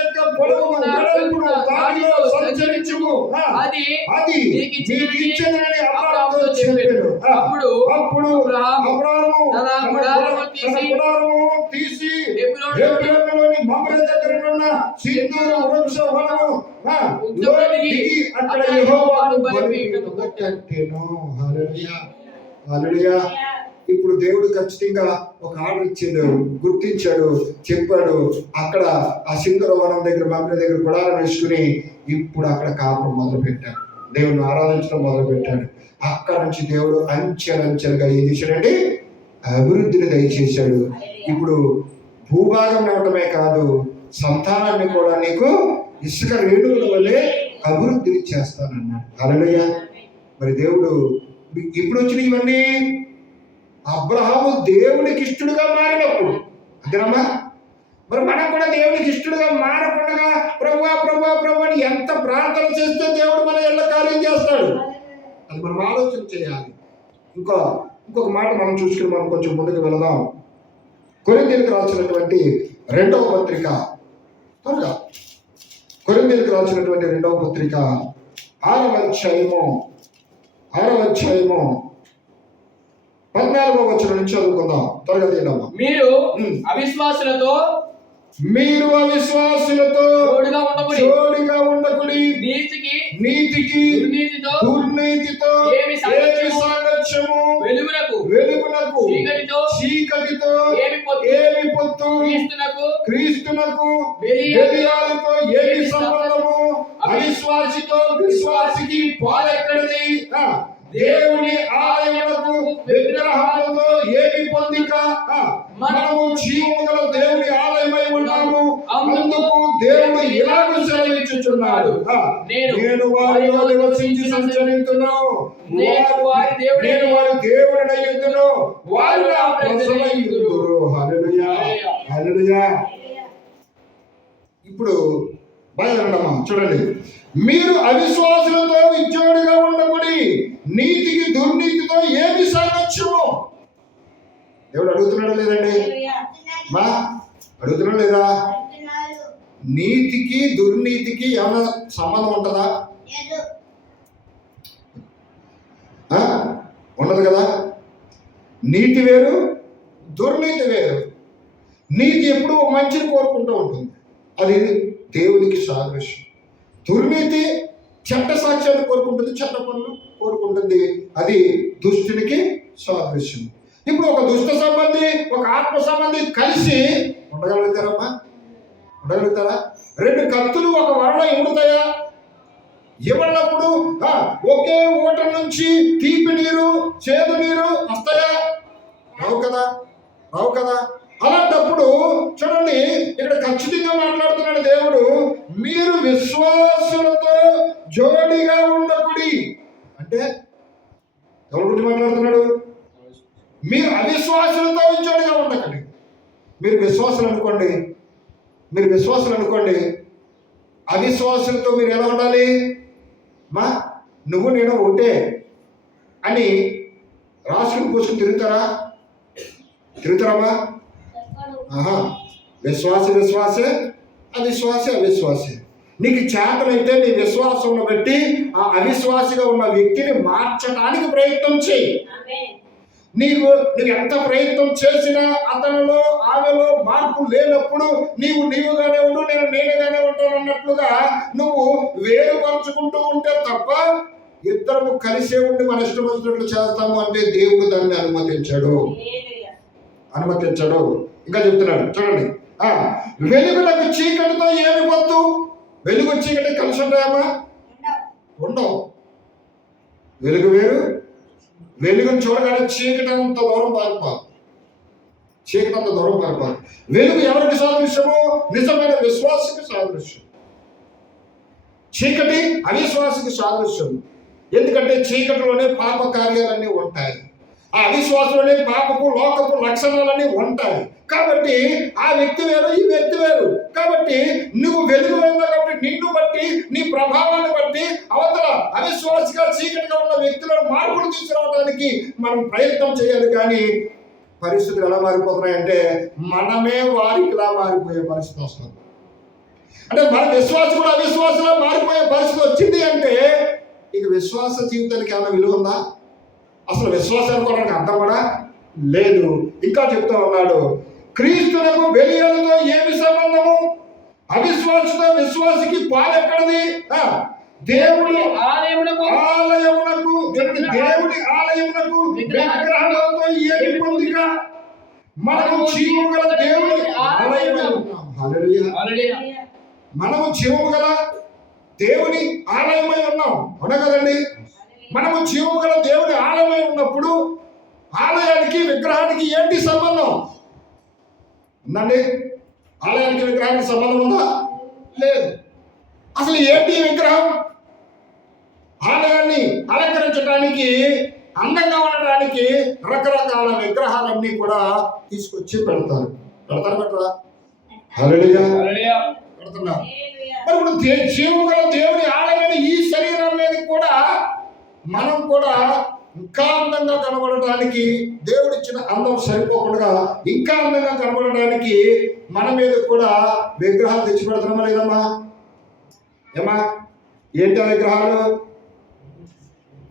యొక్క పొడవును వెడల్పును దానిలో సంచరించుము, అది నీకు ఇచ్చెదనని అబ్రాహాముతో చెప్పాడు. అప్పుడు అబ్రాహాము తన గుడారము తీసి హెబ్రోనులోని మమ్రే దగ్గరనున్న సింధూర వృక్ష వనము దిగి అక్కడ యెహోవాను బలిపీఠము కట్టెను. హల్లెలూయా. ఇప్పుడు దేవుడు ఖచ్చితంగా ఒక ఆర్డర్ ఇచ్చాడు, గుర్తించాడు, చెప్పాడు. అక్కడ ఆ సింధూర వనం దగ్గర మమ్రే దగ్గర గుడారం వేసుకుని ఇప్పుడు అక్కడ కాపురం మొదలు పెట్టాడు, దేవుడిని ఆరాధించడం మొదలు పెట్టాడు. అక్కడ నుంచి దేవుడు అంచెలంచెలుగా ఏం చేశాడంటే అభివృద్ధిని దయచేశాడు. ఇప్పుడు భూభాగం ఇవ్వటమే కాదు, సంతానాన్ని కూడా నీకు ఇసుక రేణువుల వల్లే అభివృద్ధిని చేస్తానన్నాడు. హల్లెలూయా. మరి దేవుడు ఇప్పుడు వచ్చిన ఇవన్నీ అబ్రహాము దేవునికి ఇష్టడుగా మారినప్పుడు, అంతేనమ్మా. మరి మనం కూడా దేవునికి ఇష్టడుగా మారకుండా ప్రభువా అని ఎంత ప్రార్థన చేస్తే దేవుడు మన ఎల్ల కార్యం చేస్తాడు, అది మనం ఆలోచన చేయాలి. ఇంకొక మాట మనం చూసుకుని మనం కొంచెం ముందుకు వెళదాం. కొరింథీయులకు రాసినటువంటి రెండవ పత్రిక 6వ అధ్యాయము 14వ వచనం నుంచి చదువుకుందాం. త్వరగా తీయడమ్మా. మీరు అవిశ్వాసులతో జోడిగా ఉండకుడి, నీతికి దుర్నీతితో ఏమి సాంగత్యము, వెలుగునకు చీకటితో ఏమి పొత్తు, క్రీస్తునకు బెలియాలతో ఏమి సంబంధము, అవిశ్వాసితో విశ్వాసికి పాలెక్కడిది, దేవుని ఆలయమునకు విగ్రహాలతో ఏమి పొందిక, మనము జీవము గల దేవుని ఆలయమై ఉన్నాము, అందుకు దేవుడు ఇలాగ సెలవిచ్చుచున్నాడు, నేను వారిలో నివసించి సంచరించును, నేను వారి దేవుడై యుందును, వారు నా ప్రజలై యుందురు. హల్లెలూయా, హల్లెలూయా. ఇప్పుడు బయలుదేరమ్మా. చూడండి, మీరు అవిశ్వాసులతో విజ్ఞానులుగా ఉండకుడి, నీతికి దుర్నీతితో ఏమి సాంగత్యము. దేవుడు అడుగుతున్నాడా లేదండి? అడుగుతున్నాడు లేదా? నీతికి దుర్నీతికి ఏమైనా సంబంధం ఉంటుందా? ఉండదు కదా. నీతి వేరు, దుర్నీతి వేరు. నీతి ఎప్పుడు మంచిని కోరుకుంటూ ఉంటుంది, అది దేవునికి సాదృశ్యం. దుర్నీతి చెడ్డ సాక్ష్యాన్ని కోరుకుంటుంది, చెడ్డ పనులు కోరుకుంటుంది, అది దుష్టునికి సాదృశ్యం. ఇప్పుడు ఒక దుష్ట సంబంధి, ఒక ఆత్మ సంబంధి కలిసి ఉండగలుగుతారా? రెండు కత్తులు ఒక వరలో ఇముడుతాయా? ఇవ్వనప్పుడు ఒకే ఓట నుంచి తీపి నీరు, చేదు నీరు వస్తాయా? రావు కదా. అలాంటప్పుడు చూడండి, ఇక్కడ ఖచ్చితంగా మాట్లాడుతున్నాడు దేవుడు, మీరు విశ్వాసులతో జోడిగా ఉండకుడి అంటే ఎవరి గురించి మాట్లాడుతున్నాడు? మీరు అవిశ్వాసులతో జోడిగా ఉండకండి. మీరు విశ్వాసులు అనుకోండి, అవిశ్వాసులతో మీరు ఎలా ఉండాలి? మా నువ్వు నేను ఒకటే అని రాసుకుని పూసుకుని తిరుగుతారమ్మా? ఆహా, విశ్వాస విశ్వాసే, అవిశ్వాసే అవిశ్వాసే. నీకు చేతనైతే నీ విశ్వాసం బట్టి ఆ అవిశ్వాసిగా ఉన్న వ్యక్తిని మార్చడానికి ప్రయత్నం చేయి. నువ్వు ఎంత ప్రయత్నం చేసినా అతనిలో ఆమెలో మార్పు లేనప్పుడు నీవుగానే ఉండు, నేనుగానే ఉంటాను అన్నట్లుగా నువ్వు వేరుపరుచుకుంటూ ఉంటే తప్ప ఇద్దరు కలిసే ఉండి మన ఇష్టం వచ్చినట్లు చేస్తాము అంటే దేవుడు దాన్ని అనుమతించాడు. ఇంకా చెప్తున్నాడు చూడండి, వెలుగులకు చీకటితో ఏమి పొత్తు? వెలుగు చీకటి కలిసి ఉంటాయమ్మా? ఉండవు. వెలుగు వేరు. వెలుగును చూడగానే చీకటి అంత దూరం పారిపోదు. వెలుగు ఎవరికి సాదృశ్యము? నిజమైన విశ్వాసకి సాదృశ్యం. చీకటి అవిశ్వాసకి సాదృశ్యం. ఎందుకంటే చీకటిలోనే పాప కార్యాలన్నీ ఉంటాయి, ఆ అవిశ్వాసంలోనే పాపపు లోకపు లక్షణాలన్నీ ఉంటాయి. కాబట్టి ఆ వ్యక్తి వేరు, ఈ వ్యక్తి వేరు. కాబట్టి నువ్వు వెలుగు వెళ్ళావు కాబట్టి నిన్ను బట్టి, నీ ప్రభావాన్ని బట్టి అవతల అవిశ్వాసిగా చీకటిగా ఉన్న వ్యక్తిలో మార్పులు తీసుకురావడానికి మనం ప్రయత్నం చేయాలి. కానీ పరిస్థితులు ఎలా మారిపోతున్నాయంటే మనమే వారికి ఇలా మారిపోయే పరిస్థితి వస్తుంది. అంటే మన విశ్వాసం కూడా అవిశ్వాసంలో మారిపోయే పరిస్థితి వచ్చింది అంటే ఇక విశ్వాస జీవితానికి ఏమైనా విలువ ఉందా? అసలు విశ్వాసం అనుకోవడానికి అర్థం కూడా లేదు. ఇంకా చెప్తూ ఉన్నాడు, క్రీస్తునకు బెలియాలతో ఏమి సంబంధము? అవిశ్వాసతో విశ్వాసికి పాలెక్కడది? దేవుడి ఆలయమునకు విగ్రహాలతో ఏమి పొందిక? మనము జీవము గల దేవుడి ఆలయమై ఉన్నాం. హల్లెలూయా. మనము జీవము గల దేవుని ఆలయమై ఉన్నాం, అవునా కదండి? మనము జీవము గల దేవుని ఆలయమై ఉన్నప్పుడు ఆలయానికి విగ్రహానికి ఏంటి సంబంధం ఉందండి? ఆలయానికి విగ్రహానికి సంబంధం ఉందా? లేదు. అసలు ఏంటి విగ్రహం? ఆలయాన్ని అలంకరించడానికి, అందంగా ఉండడానికి రకరకాల విగ్రహాలన్నీ కూడా తీసుకొచ్చి పెడతారా? హల్లెలూయా. పెడుతున్నారు. మరి ఇప్పుడు జీవము గల దేవుని ఆలయమైన ఈ శరీరం మీద కూడా మనం కూడా ఇంకా అందంగా కనబడడానికి, దేవుడిచ్చిన అందం సరిపోకుండా ఇంకా అందంగా కనబడడానికి మన మీద కూడా విగ్రహాలు తెచ్చి పెడుతున్నామా లేదమ్మా? ఏమా ఏంటి ఆ విగ్రహాలు?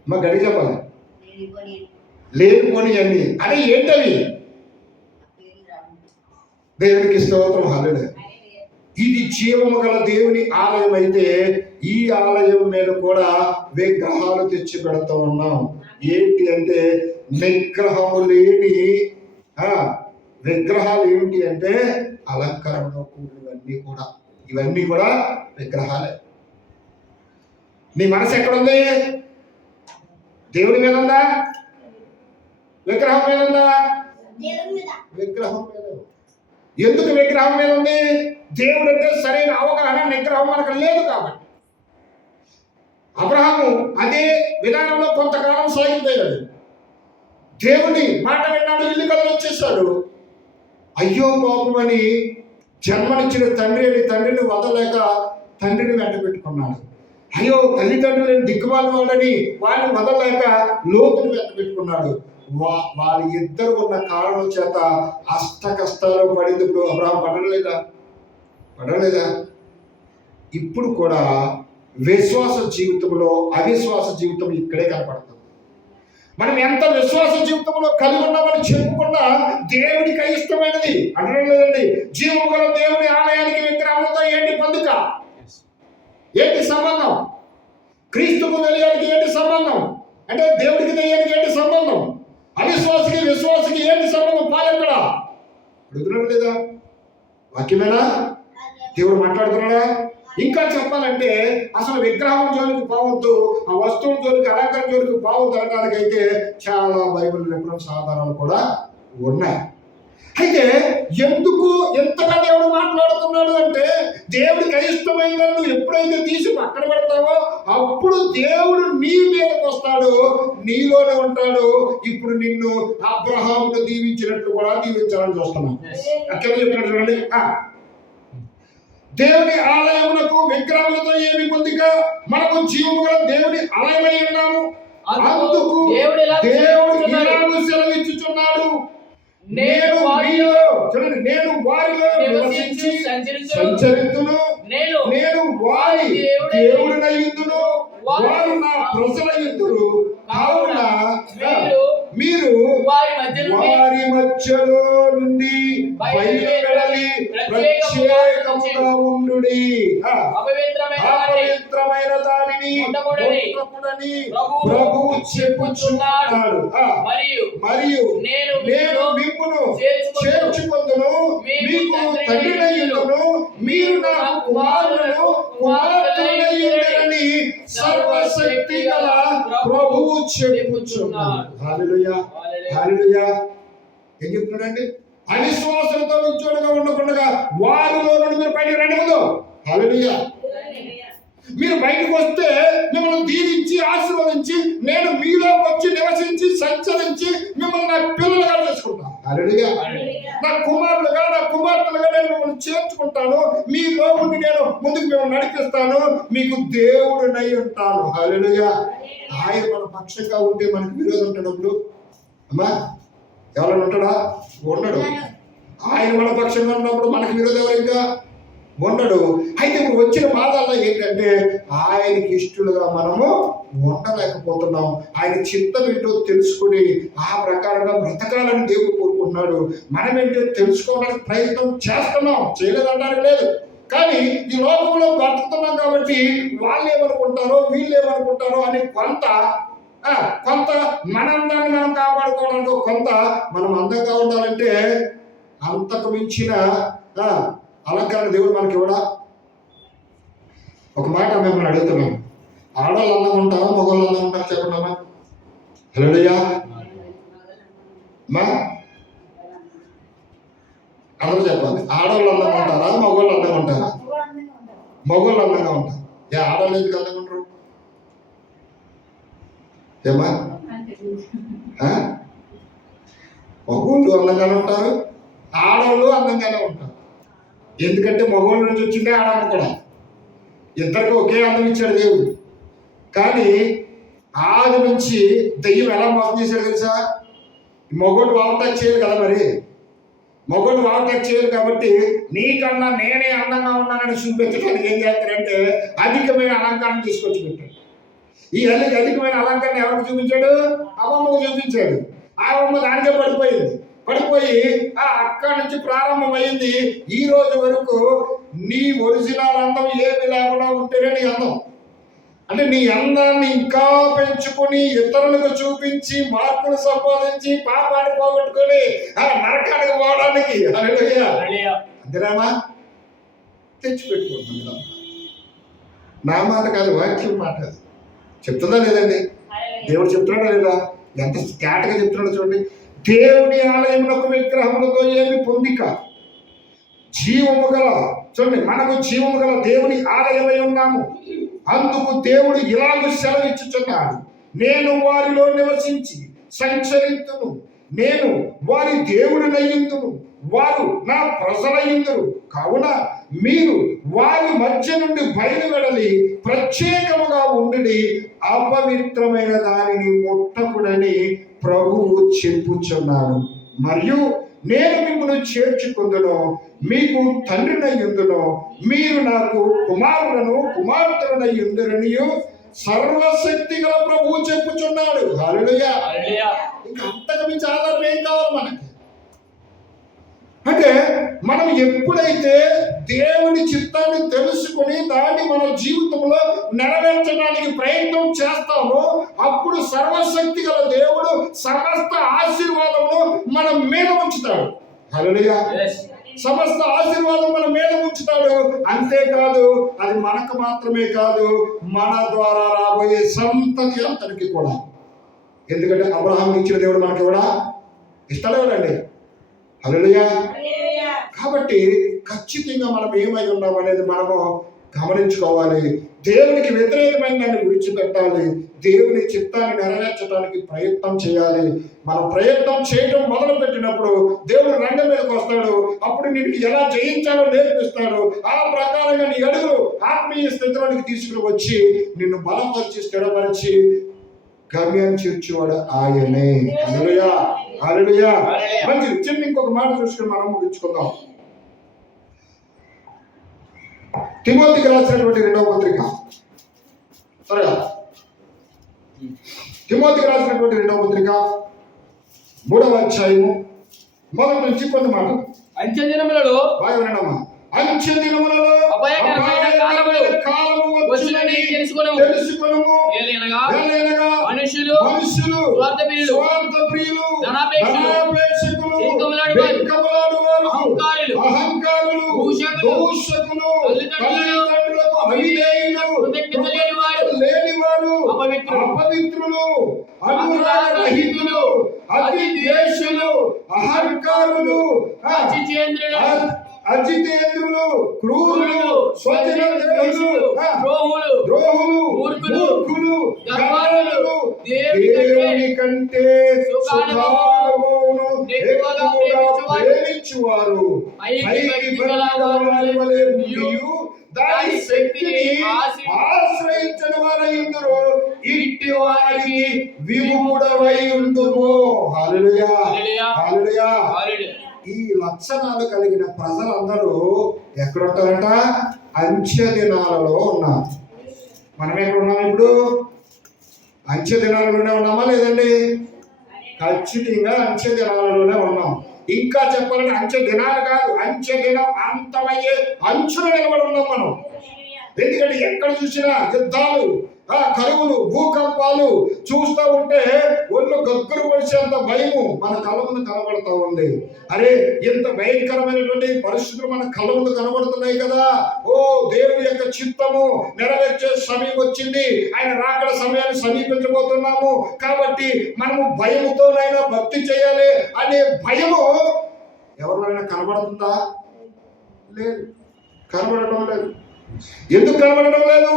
మా గడి చెప్పాలి. లేనిపోని అన్ని అదే ఏంటవి? దేవునికి స్తోత్రం. హల్లెలూయా. ఇది జీవము గల దేవుని ఆలయం అయితే ఈ ఆలయం మీద కూడా విగ్రహాలు తెచ్చి పెడతా ఉన్నాం. ఏంటి అంటే నిగ్రహము లేని విగ్రహాలు. ఏంటి అంటే అలంకరణలో కూడినవన్నీ ఇవన్నీ కూడా విగ్రహాలే. నీ మనసు ఎక్కడుంది? దేవుడి మీద ఉందా? విగ్రహం మీద ఉందా? విగ్రహం మీద. ఎందుకు విగ్రహం మీద ఉంది? దేవుడు అంటే సరైన అవగాహన విగ్రహం మనకు లేదు కాబట్టి. అబ్రహాము అదే విధానంలో కొంతకాలం సాగిపోయాడు. దేవుని మాట విన్నాడు, ఇల్లు కథలు వచ్చేసాడు. అయ్యో పాపమని జన్మనిచ్చిన తండ్రిని వదలేక తండ్రిని వెంట పెట్టుకున్నాడు. అయ్యో తల్లిదండ్రులను దిక్కుమాలి వాడని వాడిని వదలలేక లోతుని వెంట పెట్టుకున్నాడు. వాళ్ళ ఇద్దరు ఉన్న కారణం చేత అష్ట కష్టాలు పడింది. ఇప్పుడు అబ్రహాం పడలేదా? ఇప్పుడు కూడా విశ్వాస జీవితంలో అవిశ్వాస జీవితం ఇక్కడే కనపడుతుంది. మనం ఎంత విశ్వాస జీవితంలో కలిగి ఉన్నామని చెప్పుకున్నా దేవుడికి అయిష్టమైనది అనడం లేదండి. జీవము గల దేవుని ఆలయానికి విగ్రహాలతో ఏంటి పొందిక? ఏంటి సంబంధం? క్రీస్తుకు దెయ్యానికి ఏంటి సంబంధం? అంటే దేవుడికి దెయ్యానికి ఏంటి సంబంధం? అవిశ్వాసికి విశ్వాసికి ఏంటి సంబంధం? పాలెక్కడ అడుగుతున్నాడు లేదా? వాక్యమేనా? దేవుడు మాట్లాడుతున్నాడా? ఇంకా చెప్పాలంటే అసలు విగ్రహం జోలికి పోవద్దు, ఆ వస్తువుల జోలికి, అలంకరణ జోలికి పోవద్దు అనడానికైతే చాలా బైబిల్ రిఫరెన్స్ ఆధారాలు కూడా ఉన్నాయి. అయితే ఎందుకు ఎంతగా దేవుడు మాట్లాడుతున్నాడు అంటే దేవుడికి అయిష్టమైన నువ్వు ఎప్పుడైతే తీసి పక్కన పెడతావో అప్పుడు దేవుడు నీ మీదకి వస్తాడు, నీలోనే ఉంటాడు. ఇప్పుడు నిన్ను అబ్రహామును దీవించినట్లు కూడా దీవించాలని చూస్తున్నాం. అక్కడ చెప్పినట్టు చూడండి, దేవుని ఆలయమునకు విగ్రహములతో ఏమి పొందిక, మనము జీవము గల దేవుని ఆలయమై ఉన్నాము. అందుకు దేవుడు ఇలాగూ సెలవిచ్చుచున్నాడు, నేను వారిలో నివసించి సంచరింతును, నేను వారి దేవుడినయ్యుందును, వారు నా ప్రజలయ్యుందురు. కావున మీరు వారి మధ్యలో నుండి బయలువెళ్ళి ప్రత్యేకముగా ఉండుడి. అపవిత్రమైన దానిని ముట్టకుడని ప్రభువు చెప్పుచున్నాడు. మరియు నేను మిమ్మును చేర్చుకొందును, మీకు తండ్రినయ్యుందును, మీరు నా కుమారులను కుమార్తెలయ్యుందురని సర్వశక్తి గల ప్రభువు చెప్పుచున్నాడు. హల్లెలూయా, హల్లెలూయా. ఏం చెప్తున్నాడండి? అవిశ్వాసులతో విచ్చోడుగా ఉండకుండా వారిలో నుండి మీరు బయటకు రండి. ముందు హల్లెలూయా. మీరు బయటకు వస్తే మిమ్మల్ని దీవించి ఆశీర్వదించి నేను మీలో వచ్చి నివసించి సంచరించి మిమ్మల్ని నా పిల్లలుగా చేసుకుంటాను. హల్లెలూయా. నా కుమారులుగా నా కుమార్తెలుగా నేను మిమ్మల్ని చేర్చుకుంటాను. మీలో ఉండి నేను ముందుకు మిమ్మల్ని నడిపిస్తాను. మీకు దేవుడినై ఉంటాను. హల్లెలూయా. ఆయన మన పక్షంగా ఉంటే మనకు విరోధం ఉంటాడు. అమ్మా ఎవరైనా ఉంటాడా? ఉండడు. ఆయన మన పక్షంగా ఉన్నప్పుడు మనకు విరోధం ఎవరు ఇంకా ఉండడు. అయితే ఇప్పుడు వచ్చిన బాధల్లో ఏంటంటే ఆయనకి ఇష్టలుగా మనము ఉండలేకపోతున్నాం. ఆయన చిత్తం ఏంటో తెలుసుకుని ఆ ప్రకారంగా బ్రతకాలని దేవుడు కోరుకుంటున్నాడు. మనం ఏంటో తెలుసుకోవడానికి ప్రయత్నం చేస్తున్నాం, చేయలేదనడానికి లేదు. కానీ ఈ లోకంలో బ్రతుకుతున్నాం కాబట్టి వాళ్ళు ఏమనుకుంటారో వీళ్ళు ఏమనుకుంటారో అని కొంత మన అందాన్ని మనం కాపాడుకోవడానికి, కొంత మనం అందంగా ఉండాలంటే అంతకు మించిన అలంకరణ దేవుడు మనకి ఇవ్వడా? ఒక మాట మిమ్మల్ని అడుగుతున్నాం, ఆడవాళ్ళు అందంగా ఉంటారా మగవాళ్ళు అందంగా ఉంటారా చెప్పండి. హల్లెలూయా. మా అందరూ చెప్పాలి, ఆడవాళ్ళు అందంగా ఉంటారా మగవాళ్ళు అందంగా ఉంటారా? మగవాళ్ళు అందంగా ఉంటారు. ఆడవాళ్ళు ఎందుకు అందంగా ఉంటారు? ఏమా మగవాళ్ళు అందంగానే ఉంటారు, ఆడవాళ్ళు అందంగానే ఉంటారు. ఎందుకంటే మగవాళ్ళ నుంచి వచ్చిందే ఆడమ్మ కూడా. ఇద్దరికి ఒకే అందం ఇచ్చాడు దేవుడు. కానీ ఆది నుంచి దెయ్యం ఎలా మోసం చేశాడు తెలుసా? మగవాళ్ళు ఓవర్టేక్ చేయాలి కదా, మరి మగవాళ్ళు ఓవర్టేక్ చేయాలి కాబట్టి నీకన్నా నేనే అందంగా ఉన్నానని చూపించడానికి ఏం చేస్తాడంటే అధికమైన అలంకారం తీసుకొచ్చి పెట్టాడు. ఈ అధికమైన అలంకరణ ఎవరికి చూపించాడు? అమ్మమ్మకు చూపించాడు. ఆ అమ్మ దానికే పడిపోయి అక్కడి నుంచి ప్రారంభమైంది ఈ రోజు వరకు నీ ఒరిజినల్ అందం ఏమి లేకుండా ఉంటేనే నీ అందం. అంటే నీ అందాన్ని ఇంకా పెంచుకుని ఇతరులకు చూపించి మార్పులు సంపాదించి పాపాన్ని పోగొట్టుకొని నరకానికి పోవడానికి అంతేనామా తెచ్చిపెట్టుకుంటున్నాం. నా మాట కాదు, వాక్యం మాట అది. చెప్తుందా లేదండి? దేవుడు చెప్తున్నాడా లేదా? ఎంత క్యాటగా చెప్తున్నాడు చూడండి. దేవుని ఆలయమునకు విగ్రహములతో ఏమి పొందిక, జీవము గల, చూడండి మనకు జీవము గల దేవుని ఆలయమై ఉన్నాము. అందుకు దేవుడు ఇలాగూ సెలవిచ్చుచున్నాడు, నేను వారిలో నివసించి సంచరింతును, నేను వారి దేవుడినయ్యుందును, వారు నా ప్రజలయ్యుందురు. కావున మీరు వారి మధ్య నుండి బయలువెడలి ప్రత్యేకముగా ఉండి అపవిత్రమైన దానిని ముట్టకుడని ప్రభువు చెప్పుచున్నాడు. మరియు నేను మిమ్మల్ని చేర్చుకుందును, మీకు తండ్రినయ్యుందును, మీరు నాకు కుమారులను కుమార్తెలనయ్యుందురని సర్వశక్తి గల ప్రభువు చెప్పుచున్నాడు. హల్లెలూయా. ఇంకా అంతకు మించి ఆధారం ఏం కావాలి మనకి? అంటే మనం ఎప్పుడైతే దేవుని చిత్తాన్ని తెలుసుకుని దాన్ని మన జీవితంలో నెరవేర్చడానికి ప్రయత్నం చేస్తామో అప్పుడు సర్వశక్తి గల దేవుడు సమస్త ఆశీర్వాదము మన మీద ఉంచుతాడు. హల్లెలూయా. సమస్త ఆశీర్వాదం మన మీద ఉంచుతాడు. అంతేకాదు, అది మనకు మాత్రమే కాదు, మన ద్వారా రాబోయే సంతతి అంతటికి కూడా. ఎందుకంటే అబ్రహాం ఇచ్చిన దేవుడు మనకి కూడా ఇష్టలేదండి. హల్లెలూయా. కాబట్టి ఖచ్చితంగా మనం ఏమై ఉన్నాం అనేది మనము గమనించుకోవాలి. దేవునికి వ్యతిరేకమైన దాన్ని విడిచిపెట్టాలి. దేవుని చిత్తాన్ని నెరవేర్చడానికి ప్రయత్నం చేయాలి. మనం ప్రయత్నం చేయడం మొదలు పెట్టినప్పుడు దేవుడు రంగం మీదకి వస్తాడు. అప్పుడు నీకు ఎలా జయించాలో నేర్పిస్తాడు. ఆ ప్రకారంగా నీ అడుగులు ఆత్మీయ స్థితిలోనికి తీసుకుని వచ్చి నిన్ను బలపరిచి స్థిరపరిచి గమ్యాన్ని చేర్చేవాడు ఆయనే. హల్లెలూయా, హల్లెలూయా. మంచిది. చిన్న ఇంకొక మాట చూసుకుని మనం ముగించుకుందాం. తిమోతికి రాసినటువంటి 2వ పత్రిక, సరేగా, తిమోతికి రాసినటువంటి 2వ పత్రిక 3వ అధ్యాయము 1 నుంచి కొన్ని మాటలు. అంచె దినములలో బాగా వినడమ్మా. అంచె దినములలో అపాయకరమైన కాలము వచ్చునని తెలుసుకొనుము. ఏలయనగా మనుషులు స్వార్థప్రియులు, ధనాపేక్షకులు, బెంకములాడువారు, అహంకారులు, దూషకులు, తల్లిదండ్రులకు అవిధేయులు, లేనివారు, అపవిత్రులు, అనురాగరహితులు, అతి ద్వేషులు, అహంకారులు, అజితేంద్రులు, క్రూరులు, స్వజనద్రోహులు, ద్రోహులు, మూర్ఖులు, గర్వాలులు, దేవుని కంటే సుఖానుభవమును ఎక్కువగా ప్రేమించువారు, పైకి బలగలవారి వలె ఉండియు దాని శక్తిని ఆశ్రయించని వారయుందురు. ఇట్టి వారికి విముఖుడవై ఉండుము. హల్లెలూయా, హల్లెలూయా. ఈ లక్షణాలు కలిగిన ప్రజలందరూ ఎక్కడుంటారంట? అంచె దినాలలో ఉన్నారు. మనం ఎక్కడ ఉన్నాం ఇప్పుడు? అంచె దినాలలోనే ఉన్నామా లేదండి? ఖచ్చితంగా అంచె దినాలలోనే ఉన్నాం. ఇంకా చెప్పాలంటే అంచె దినాలు కాదు, అంచె దినం అంతమయ్యే అంచున నిలబడి ఉన్నాం మనం. ఎందుకంటే ఎక్కడ చూసినా యుద్ధాలు, కరువులు, భూకంపాలు చూస్తూ ఉంటే ఒళ్ళు గగ్గురు పడిచేంత భయము మన కళ్ళ ముందు కనబడతా ఉంది. అరే, ఇంత భయంకరమైనటువంటి పరిస్థితులు మన కళ్ళ ముందు కనబడుతున్నాయి కదా. ఓ, దేవుని యొక్క చిత్తము నెరవేర్చే సమయం వచ్చింది. ఆయన రాకడ సమయాన్ని సమీపించబోతున్నాము. కాబట్టి మనము భయముతోనైనా భక్తి చేయాలి అనే భయము ఎవరినైనా కనబడుతుందా? లేదు, కనబడటం లేదు. ఎందుకు కనబడటం లేదు?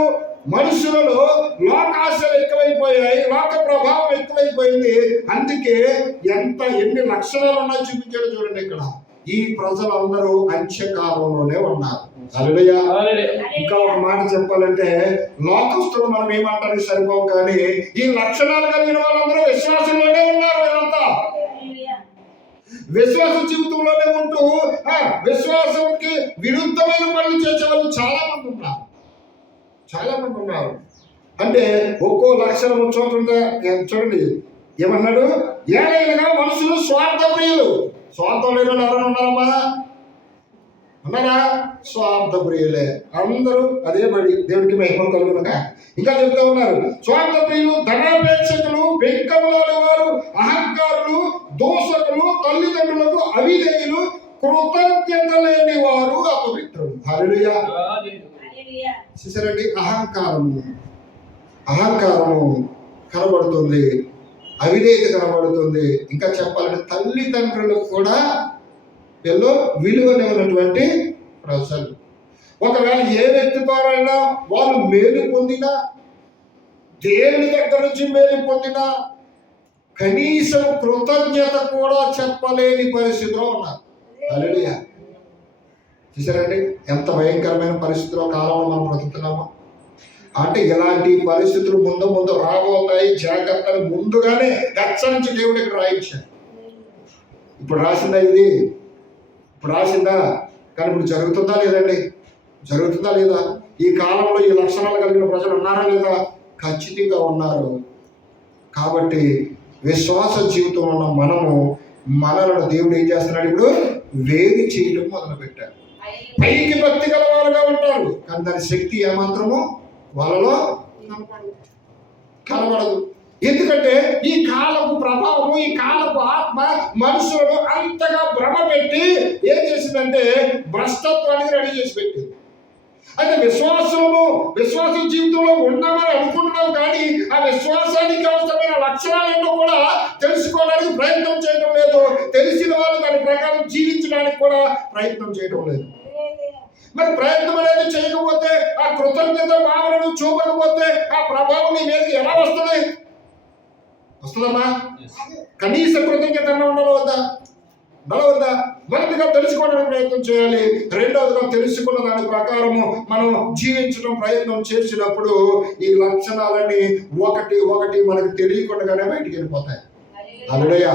మనుషులలో లోకాశలు ఎక్కువైపోయాయి, లోక ప్రభావం ఎక్కువైపోయింది. అందుకే ఎన్ని లక్షణాలు ఉన్నాయో చూపించాడు చూడండి ఇక్కడ. ఈ ప్రజలందరూ అంత్యకాలంలోనే ఉన్నారు. హల్లెలూయా. ఇంకా ఒక మాట చెప్పాలంటే, లోకస్తులు మనం ఏమంటానికి సరిపోవు, కానీ ఈ లక్షణాలు కలిగిన వాళ్ళందరూ విశ్వాసంలోనే ఉన్నారు. వీళ్ళంతా విశ్వాస జీవితంలోనే ఉంటూ విశ్వాసానికి విరుద్ధమైన పనులు చేసే వాళ్ళు చాలా మంది ఉన్నారు. అంటే ఒక్కో లక్షణం చోటుంటే చూడండి ఏమన్నాడు? ఏలైనగా మనుషులు స్వార్థప్రియులు. స్వార్థం లేని వాళ్ళు ఎవరైనా ఉన్నారమ్మా? ఉన్నారా? స్వార్థప్రియులే అందరూ. అదే బడి దేవుడికి మహిమ కలుగునగా. ఇంకా చెప్తా ఉన్నారు, స్వార్థప్రియులు, ధనాపేక్షకులు, బెంకములాడు వారు, అహంకారులు, దోషకులు, తల్లిదండ్రులకు అవిధేయులు, కృతజ్ఞత లేని వారు, అపవిత్రులు. హల్లెలూయా. చూసారండి, అహంకారము కనబడుతుంది, అవిధేయత కనబడుతుంది. ఇంకా చెప్పాలంటే తల్లిదండ్రులకు కూడా వీళ్ళు విలువనివ్వనటువంటి ప్రజలు. ఒకవేళ ఏ వ్యక్తి ద్వారైనా వాళ్ళు మేలు పొందినా, దేవుని దగ్గర నుంచి మేలు పొందినా, కనీసం కృతజ్ఞత కూడా చెప్పలేని పరిస్థితిలో ఉన్నారు. హల్లెలూయా. చూసారండి ఎంత భయంకరమైన పరిస్థితిలో కాలంలో మనం బ్రతుకుతున్నామో. అంటే ఇలాంటి పరిస్థితులు ముందు ముందు రాబోతాయి, జాగ్రత్తలు ముందుగానే హెచ్చరించి దేవుడికి రాయించాడు. ఇప్పుడు రాసిందా ఇది? ఇప్పుడు రాసిందా? కానీ ఇప్పుడు జరుగుతుందా లేదండి? జరుగుతుందా లేదా? ఈ కాలంలో ఈ లక్షణాలు కలిగిన ప్రజలు ఉన్నారా లేదా? ఖచ్చితంగా ఉన్నారు. కాబట్టి విశ్వాస జీవితంలో ఉన్న మనలను దేవుడు ఏం చేస్తున్నాడు? ఇప్పుడు వేరు చేయడం మొదలు పెట్టాడు. పైకి భక్తి గలవారుగా ఉంటారు, కానీ దాని శక్తి ఏమాత్రము వాళ్ళలో కనబడదు. ఎందుకంటే ఈ కాలపు ప్రభావము, ఈ కాలపు ఆత్మ మనుషులను అంతగా భ్రమ పెట్టి ఏం చేసిందంటే భ్రష్టత్వానికి రెడీ చేసి పెట్టింది. అయితే విశ్వాస జీవితంలో ఉన్నామని అనుకుంటున్నాం, కానీ ఆ విశ్వాసానికి అవసరమైన లక్షణాలను కూడా తెలుసుకోవడానికి ప్రయత్నం చేయడం లేదు. తెలిసిన వాళ్ళు దాని ప్రకారం జీవించడానికి కూడా ప్రయత్నం చేయడం లేదు. మరి ప్రయత్నం అనేది చేయకపోతే, ఆ కృతజ్ఞత భావనను చూపకపోతే ఆ ప్రభావం నీ మీదకి ఎలా వస్తుంది? వస్తుందమ్మా? కనీస కృతజ్ఞత ఉండవద్దా? ఉండవద్దా? మొదటిగా తెలుసుకోవడానికి ప్రయత్నం చేయాలి. రెండవదిగా తెలుసుకున్న దాని ప్రకారము మనం జీవించడం ప్రయత్నం చేసినప్పుడు ఈ లక్షణాలన్నీ ఒకటి ఒకటి మనకు తెలియకుండానే బయటికి వెళ్ళిపోతాయి. హల్లెలూయా.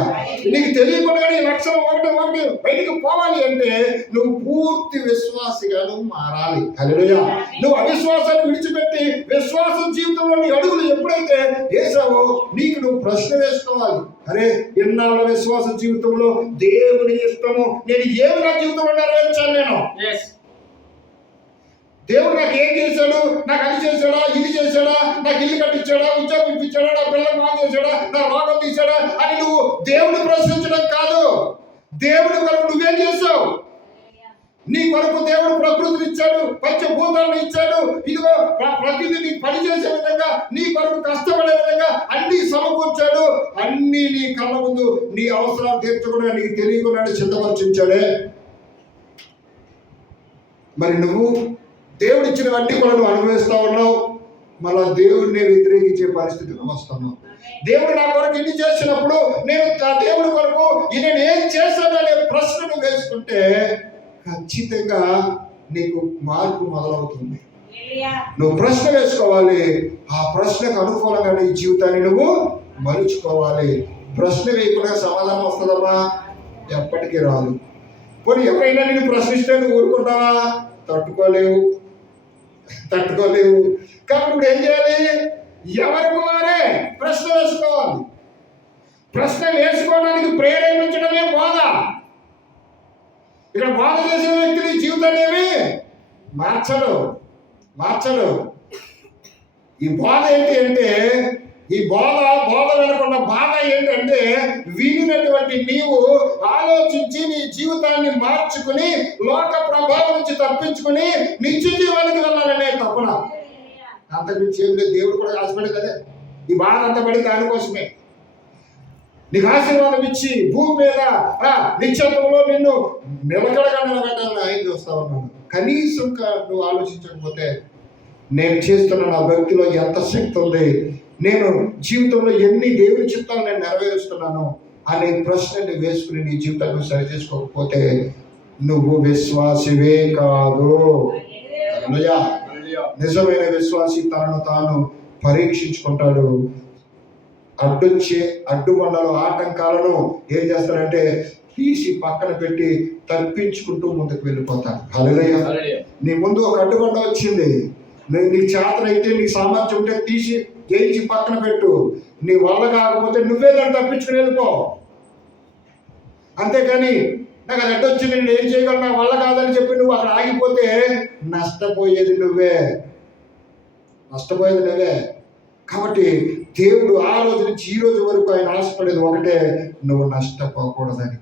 నీకు తెలియకుండా ఈ లక్షణం ఒకటి ఒకటి బయటికి పోవాలి అంటే నువ్వు పూర్తి విశ్వాసిగా నువ్వు మారాలి. హల్లెలూయా. నువ్వు అవిశ్వాసాన్ని విడిచిపెట్టి విశ్వాస జీవితంలో నీ అడుగులు ఎప్పుడైతే వేసావో నీకు నువ్వు ప్రశ్న వేసుకోవాలి. అరే, ఇన్నాళ్ళ విశ్వాస జీవితంలో దేవుని ఇష్టము నేను ఏమి నా జీవితంలో నెరవేర్చాను? నేను దేవుడు నాకు ఏం చేశాడు? నాకు అది చేశాడా, ఇది చేశాడా, నాకు ఇల్లు కట్టించాడా, ఉద్యోగం ఇప్పించాడా, నా పిల్లలు బాగు చేశాడా, నా రోగం తీశాడా అని నువ్వు దేవుడిని ప్రశ్నించడం కాదు. దేవుడి కొరకు నువ్వేం చేశావు? నీ కొరకు దేవుడు ప్రకృతిని ఇచ్చాడు, పంచభూతాలను ఇచ్చాడు. ఇదిగో ప్రతిదీ నీకు పనిచేసే విధంగా, నీ కొరకు కష్టపడే విధంగా అన్ని సమకూర్చాడు. అన్ని నీ కళ్ళ ముందు నీ అవసరాలు తీర్చకుండా నీకు తెలియకుండా సిద్ధపరిచాడే. మరి నువ్వు దేవుడు ఇచ్చినవన్నీ కూడా నువ్వు అనుభవిస్తా ఉన్నావు. మళ్ళా దేవుడిని వ్యతిరేకించే పరిస్థితికి వస్తున్నావు. దేవుడు నా కొరకు ఇన్ని చేసినప్పుడు నేను ఆ దేవుడి కొరకు నేను ఏం చేశాను అనే ప్రశ్నను వేసుకుంటే ఖచ్చితంగా నీకు మార్పు మొదలవుతుంది. నువ్వు ప్రశ్న వేసుకోవాలి. ఆ ప్రశ్నకు అనుకూలంగా నీ జీవితాన్ని నువ్వు మలుచుకోవాలి. ప్రశ్న వేయకుండా సమాధానం వస్తుందమ్మా? ఎప్పటికీ రాదు. పోనీ ఎవరైనా నేను ప్రశ్నిస్తే నువ్వు ఊరుకుంటావా? తట్టుకోలేవు. కాబట్టి ఇప్పుడు ఏం చేయాలి? ఎవరికి వారే ప్రశ్న వేసుకోవాలి. ప్రశ్న వేసుకోవడానికి ప్రేరేపించడమే బోధ. ఇక్కడ బోధ చేసిన వ్యక్తిని జీవితాన్ని ఏమి మార్చడు. ఈ బోధ ఏంటి అంటే, ఈ బోధ వెనకున్న బాధ ఏంటంటే, వినినటువంటి నీవు ఆలోచించి నీ జీవితాన్ని మార్చుకుని లోక ప్రభావం నుంచి తప్పించుకుని నిత్య జీవానికి వెళ్ళాలనే తపన. అంతకుమించి ఏం లేదు. దేవుడు కూడా ఆశపడేది అదే. ఈ బాధ అంతా పడి దానికోసమే నీకు ఆశీర్వాదం ఇచ్చి భూమి మీద నిశ్చత్వంలో నిన్ను నిలకడగా నిలబెట్టాలని ఆయన చూస్తా ఉన్నాను. కనీసం నువ్వు ఆలోచించకపోతే నేను చేస్తున్న నా భక్తిలో ఎంత శక్తి ఉంది, నేను జీవితంలో ఎన్ని దేవుని చిత్తాలు నేను నెరవేరుస్తున్నాను అనే ప్రశ్నని వేసుకుని నీ జీవితాన్ని సరి చేసుకోకపోతే నువ్వు విశ్వాసివే కాదు. నిజమైన విశ్వాసి తనను తాను పరీక్షించుకుంటాడు. అడ్డుబండలు ఆటంకాలను ఏం చేస్తారంటే తీసి పక్కన పెట్టి తప్పించుకుంటూ ముందుకు వెళ్ళిపోతాడు. హల్లెలూయా. నీ ముందు ఒక అడ్డుబండ వచ్చింది, నీకు చేతనైతే నీకు సామర్థ్యం ఉంటే తీసి జయించి పక్కన పెట్టు. నీ వల్ల కాకపోతే నువ్వే దాన్ని తప్పించుకుని వెళ్ళిపో. అంతేకాని నాకు అది అడ్డొచ్చింది నేను ఏం చేయగలను, నా వల్ల కాదని చెప్పి నువ్వు అక్కడ ఆగిపోతే నష్టపోయేది నువ్వే. కాబట్టి దేవుడు ఆ రోజు నుంచి ఈ రోజు వరకు ఆయన ఆశపడేది ఒకటే, నువ్వు నష్టపోకూడదని.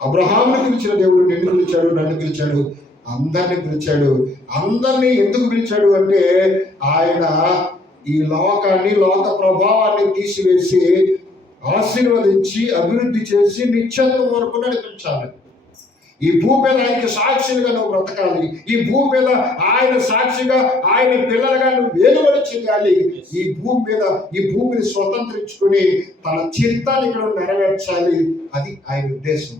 అబ్రహామును పిలిచిన దేవుడు నిన్ను పిలిచాడు, నన్ను పిలిచాడు, అందరినీ పిలిచాడు. అందరినీ ఎందుకు పిలిచాడు అంటే ఆయన ఈ లోకాన్ని, లోక ప్రభావాన్ని తీసివేసి ఆశీర్వదించి అభివృద్ధి చేసి నిత్యత్వం వరకు నడిపించాలి. ఈ భూమి మీద ఆయనకి సాక్షులుగా నువ్వు బ్రతకాలి. ఈ భూమి మీద ఆయన సాక్షిగా ఆయన పిల్లలుగా నువ్వు వేలుబడి చేయాలి. ఈ భూమిని స్వతంత్రించుకుని తన చిత్తాన్ని ఇక్కడ నెరవేర్చాలి. అది ఆయన ఉద్దేశం.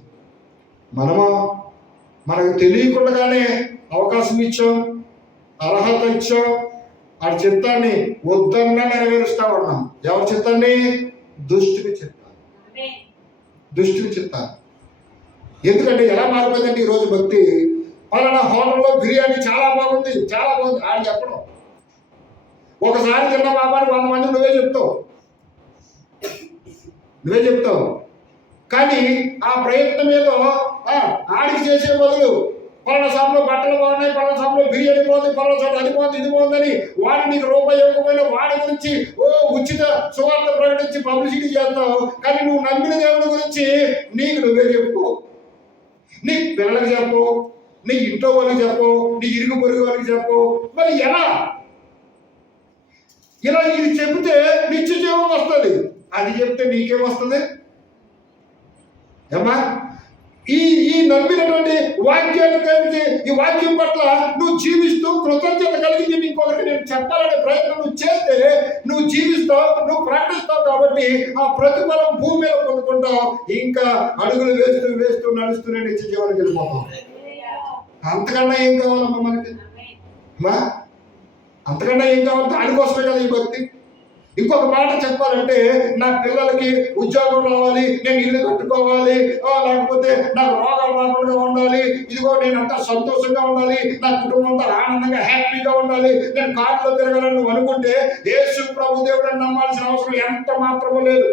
మనకు తెలియకుండానే అవకాశం ఇచ్చాం, అర్హత ఇచ్చాం. ఆ చిత్తాన్ని వద్దన్నా నెరవేరుస్తా ఉన్నాం. ఎవరి చిత్తాన్ని? దుష్టుని చిత్తాన్ని. ఎందుకంటే ఎలా మారిపోయిందంటే ఈరోజు భక్తి, పలానా హోటల్లో బిర్యానీ చాలా బాగుంది ఆయన చెప్పడం. ఒకసారి తిన్న పాపానికి 100 మంది నువ్వే చెప్తావు. కానీ ఆ ప్రయత్నం ఏదో ఆడికి చేసే బదులు పలానా షాపులో బట్టలు బాగున్నాయి, పలానా షాపులో బిర్యానీ బాగుంది, పలానా షాపు అది బాగుంది, ఇది బాగుందని వాడి నీకు రూపాయి ఇవ్వకపోయినా వాడి గురించి ఉచిత సువార్త ప్రకటించి పబ్లిసిటీ చేస్తావు. కానీ నువ్వు నమ్మిన దేవుని గురించి నీకు నువ్వే చెప్పు, నీ పిల్లలకు చెప్పు, నీ ఇంట్లో వాళ్ళకి చెప్పు, నీ ఇరుగు పొరుగు వాళ్ళకి చెప్పు. మరి ఎలా? ఇలా ఇది చెబితే నిత్య జీవం వస్తుంది. అది చెప్తే నీకేమొస్తుంది? ఏమ్మా? ఈ నమ్మినటువంటి వాక్యాలు కలిగి ఈ వాక్యం పట్ల నువ్వు జీవిస్తూ కృతజ్ఞత కలిగి ఇంకొకరికి నేను చెప్పాలనే ప్రయత్నం నువ్వు చేస్తే నువ్వు జీవిస్తావు, నువ్వు ప్రకటిస్తావు. కాబట్టి ఆ ప్రతిఫలం భూమి మీద పొందుకుంటావు. ఇంకా అడుగులు వేస్తూ వేస్తూ నడుస్తూనే నిత్య జీవానికి వెళ్ళిపోతాం. అంతకన్నా ఏం కావాలమ్మా మనకి? అంతకన్నా ఏం కావాలి? దానికోసమే కదా ఈ భక్తి. ఇంకొక మాట చెప్పాలంటే, నా పిల్లలకి ఉద్యోగం రావాలి, నేను ఇల్లు కట్టుకోవాలి, లేకపోతే నాకు రోగాలు రాకుండా ఉండాలి, ఇదిగో నేను అంతా సంతోషంగా ఉండాలి, నా కుటుంబం అంతా ఆనందంగా హ్యాపీగా ఉండాలి, నేను కార్లో తిరగాలని నువ్వు అనుకుంటే యేసు ప్రభు దేవుడిని నమ్మాల్సిన అవసరం ఎంత మాత్రమూ లేదు.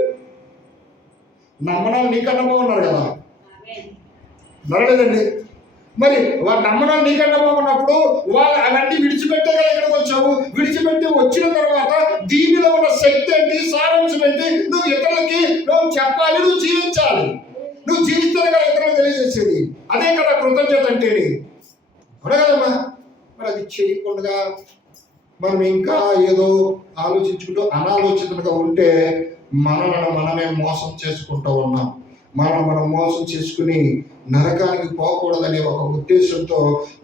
నమ్మడాలు నీకన్నా బాగున్నారు కదా, నడలేదండి. మరి వారు నమ్మడం నీకన్నా బాగున్నప్పుడు వాళ్ళు అవన్నీ విడిచిపెట్టే కదా ఇక్కడికి వచ్చావు. విడిచిపెట్టి వచ్చిన తర్వాత దీనిలో ఉన్న శక్తి ఏంటి, సారాంశం ఏంటి, నువ్వు ఇతరులకి నువ్వు చెప్పాలి, నువ్వు జీవించాలి. నువ్వు జీవిస్తేనే కదా ఇతరులకు తెలియజేసేది. అదే కదా కృతజ్ఞత అంటేని. అవునా కదమ్మా? మరి అది చేయకుండా మనం ఇంకా ఏదో ఆలోచించుకుంటూ అనాలోచితంగా ఉంటే మనలను మనమే మోసం చేసుకుంటూ ఉన్నాం. మనం మోసం చేసుకుని నరకానికి పోకూడదనే ఒక ఉద్దేశంతో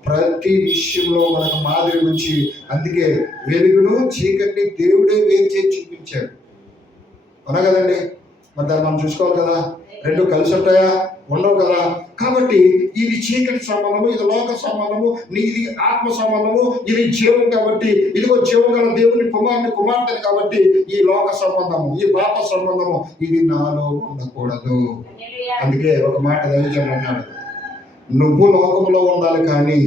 ప్రతి విషయంలో మనకు మాదిరి నుంచి, అందుకే వెలుగును చీకటిని దేవుడే వేరు చేసి చూపించాడు. అవునా కదండి? మరి దాన్ని మనం చూసుకోవాలి కదా. రెండు కలిసి ఉంటాయా? ఉండవు కదా. కాబట్టి ఇది చీకటి సంబంధము, ఇది లోక సంబంధము, ఇది ఆత్మ సంబంధము, ఇది జీవం. కాబట్టి ఇదిగో జీవం గల దేవుని కుమార్తెని కాబట్టి ఈ లోక సంబంధము, ఈ పాప సంబంధము ఇది నాలో ఉండకూడదు. అందుకే ఒక మాట దైవజనుడు అన్నాడు, నువ్వు లోకంలో ఉండాలి కానీ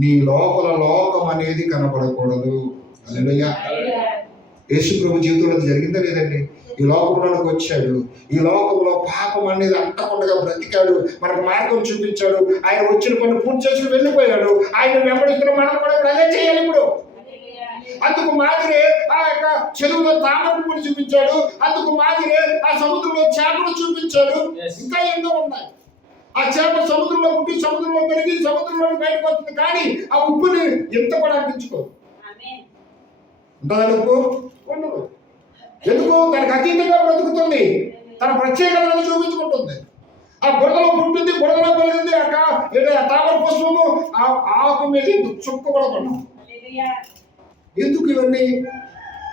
నీ లోపల లోకం అనేది కనపడకూడదు. హల్లెలూయా. యేసు ప్రభు జీవితంలో జరిగిందా లేదండి? ఈ లోకంలోకి వచ్చాడు, ఈ లోకంలో పాపం అనేది అంటకుండా బ్రతికాడు, మనకు మార్గం చూపించాడు. ఆయన వచ్చిన పని పూర్తి చేసి వెళ్ళిపోయాడు. ఆయన వెంబడిస్తున్న మనం కూడా అదే చేయాలి. ఇప్పుడు అందుకు మాదిరే ఆ యొక్క చెరువులో తామర పువ్వులు చూపించాడు, అందుకు మాదిరే ఆ సముద్రంలో చేపలు చూపించాడు. ఇంకా ఎన్నో ఉన్నాయి. ఆ చేప సముద్రంలో పుట్టి సముద్రంలో పెరిగి సముద్రంలో బయటకు వస్తుంది, కానీ ఆ ఉప్పుని ఎంత కూడా అనిపించుకోదు. ఉంటుందా ఉప్పు? ఉండదు. ఎందుకు? తనకు అతీతంగా బ్రతుకుతుంది, తన ప్రత్యేకతను చూపించుకుంటుంది. ఆ బురదలో పుట్టింది, బురదలో పెరిగింది. ఆ తామర పుష్పము ఆ ఆకు మీద చుక్క కూడా పడినాం. ఎందుకు ఇవన్నీ?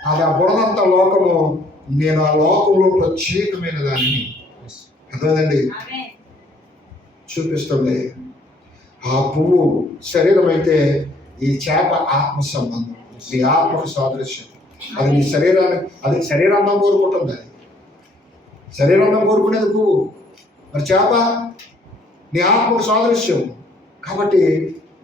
అది ఆ బురదంతా లోకము, నేను ఆ లోకంలో ప్రత్యేకమైన దానిని అర్థమైందండి చూపిస్తుంది. ఆ పువ్వు శరీరం అయితే ఈ చేప ఆత్మ సంబంధం, నీ ఆత్మకు సాదృశ్యం. అది నీ శరీరాన్ని, అది శరీరాన్నం కోరుకుంటుంది. అది శరీరాన్నం కోరుకునేది పువ్వు. మరి చేప నీ ఆత్మకు సాదృశ్యం. కాబట్టి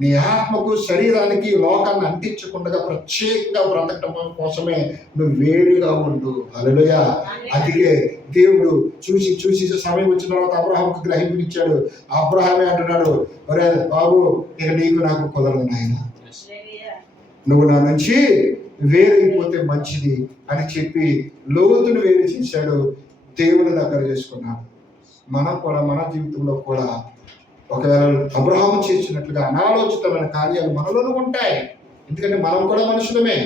నీ ఆత్మకు శరీరానికి లోకాన్ని అంటించకుండా ప్రత్యేకంగా బ్రతకటం కోసమే నువ్వు వేరుగా ఉండు. హల్లెలూయా. అందుకే దేవుడు చూసి చూసి సమయం వచ్చిన తర్వాత అబ్రహాముకు గ్రహింపునిచ్చాడు. అబ్రహామే అంటున్నాడు, ఒరే బాబు, ఇక నీకు నాకు కుదరదు నాయన, నువ్వు నా నుంచి వేరైపోతే మంచిది అని చెప్పి లోతును వేరు చేశాడు, దేవుని దగ్గర చేసుకున్నాడు. మనం కూడా మన జీవితంలో కూడా ఒకవేళ అబ్రహాము చేసినట్లుగా అనాలోచితమైన కార్యాలు మనలోనూ ఉంటాయి. ఎందుకంటే మనం కూడా మనుషులమే.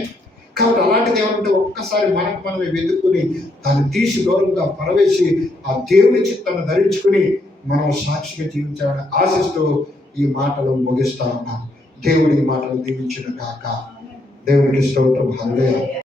కాబట్టి అలాంటిది ఏమంటే ఒక్కసారి మనకు మనమే వెతుక్కుని దాన్ని తీసి దూరంగా పరవేసి ఆ దేవుని చిత్తాన్ని ధరించుకుని మనం సాక్షిగా జీవించాలని ఆశిస్తూ ఈ మాటలు ముగిస్తా ఉన్నాం. దేవుడి మాటలు దీవించిన కాక దేవునికి స్తోత్రం. హల్లెలూయా.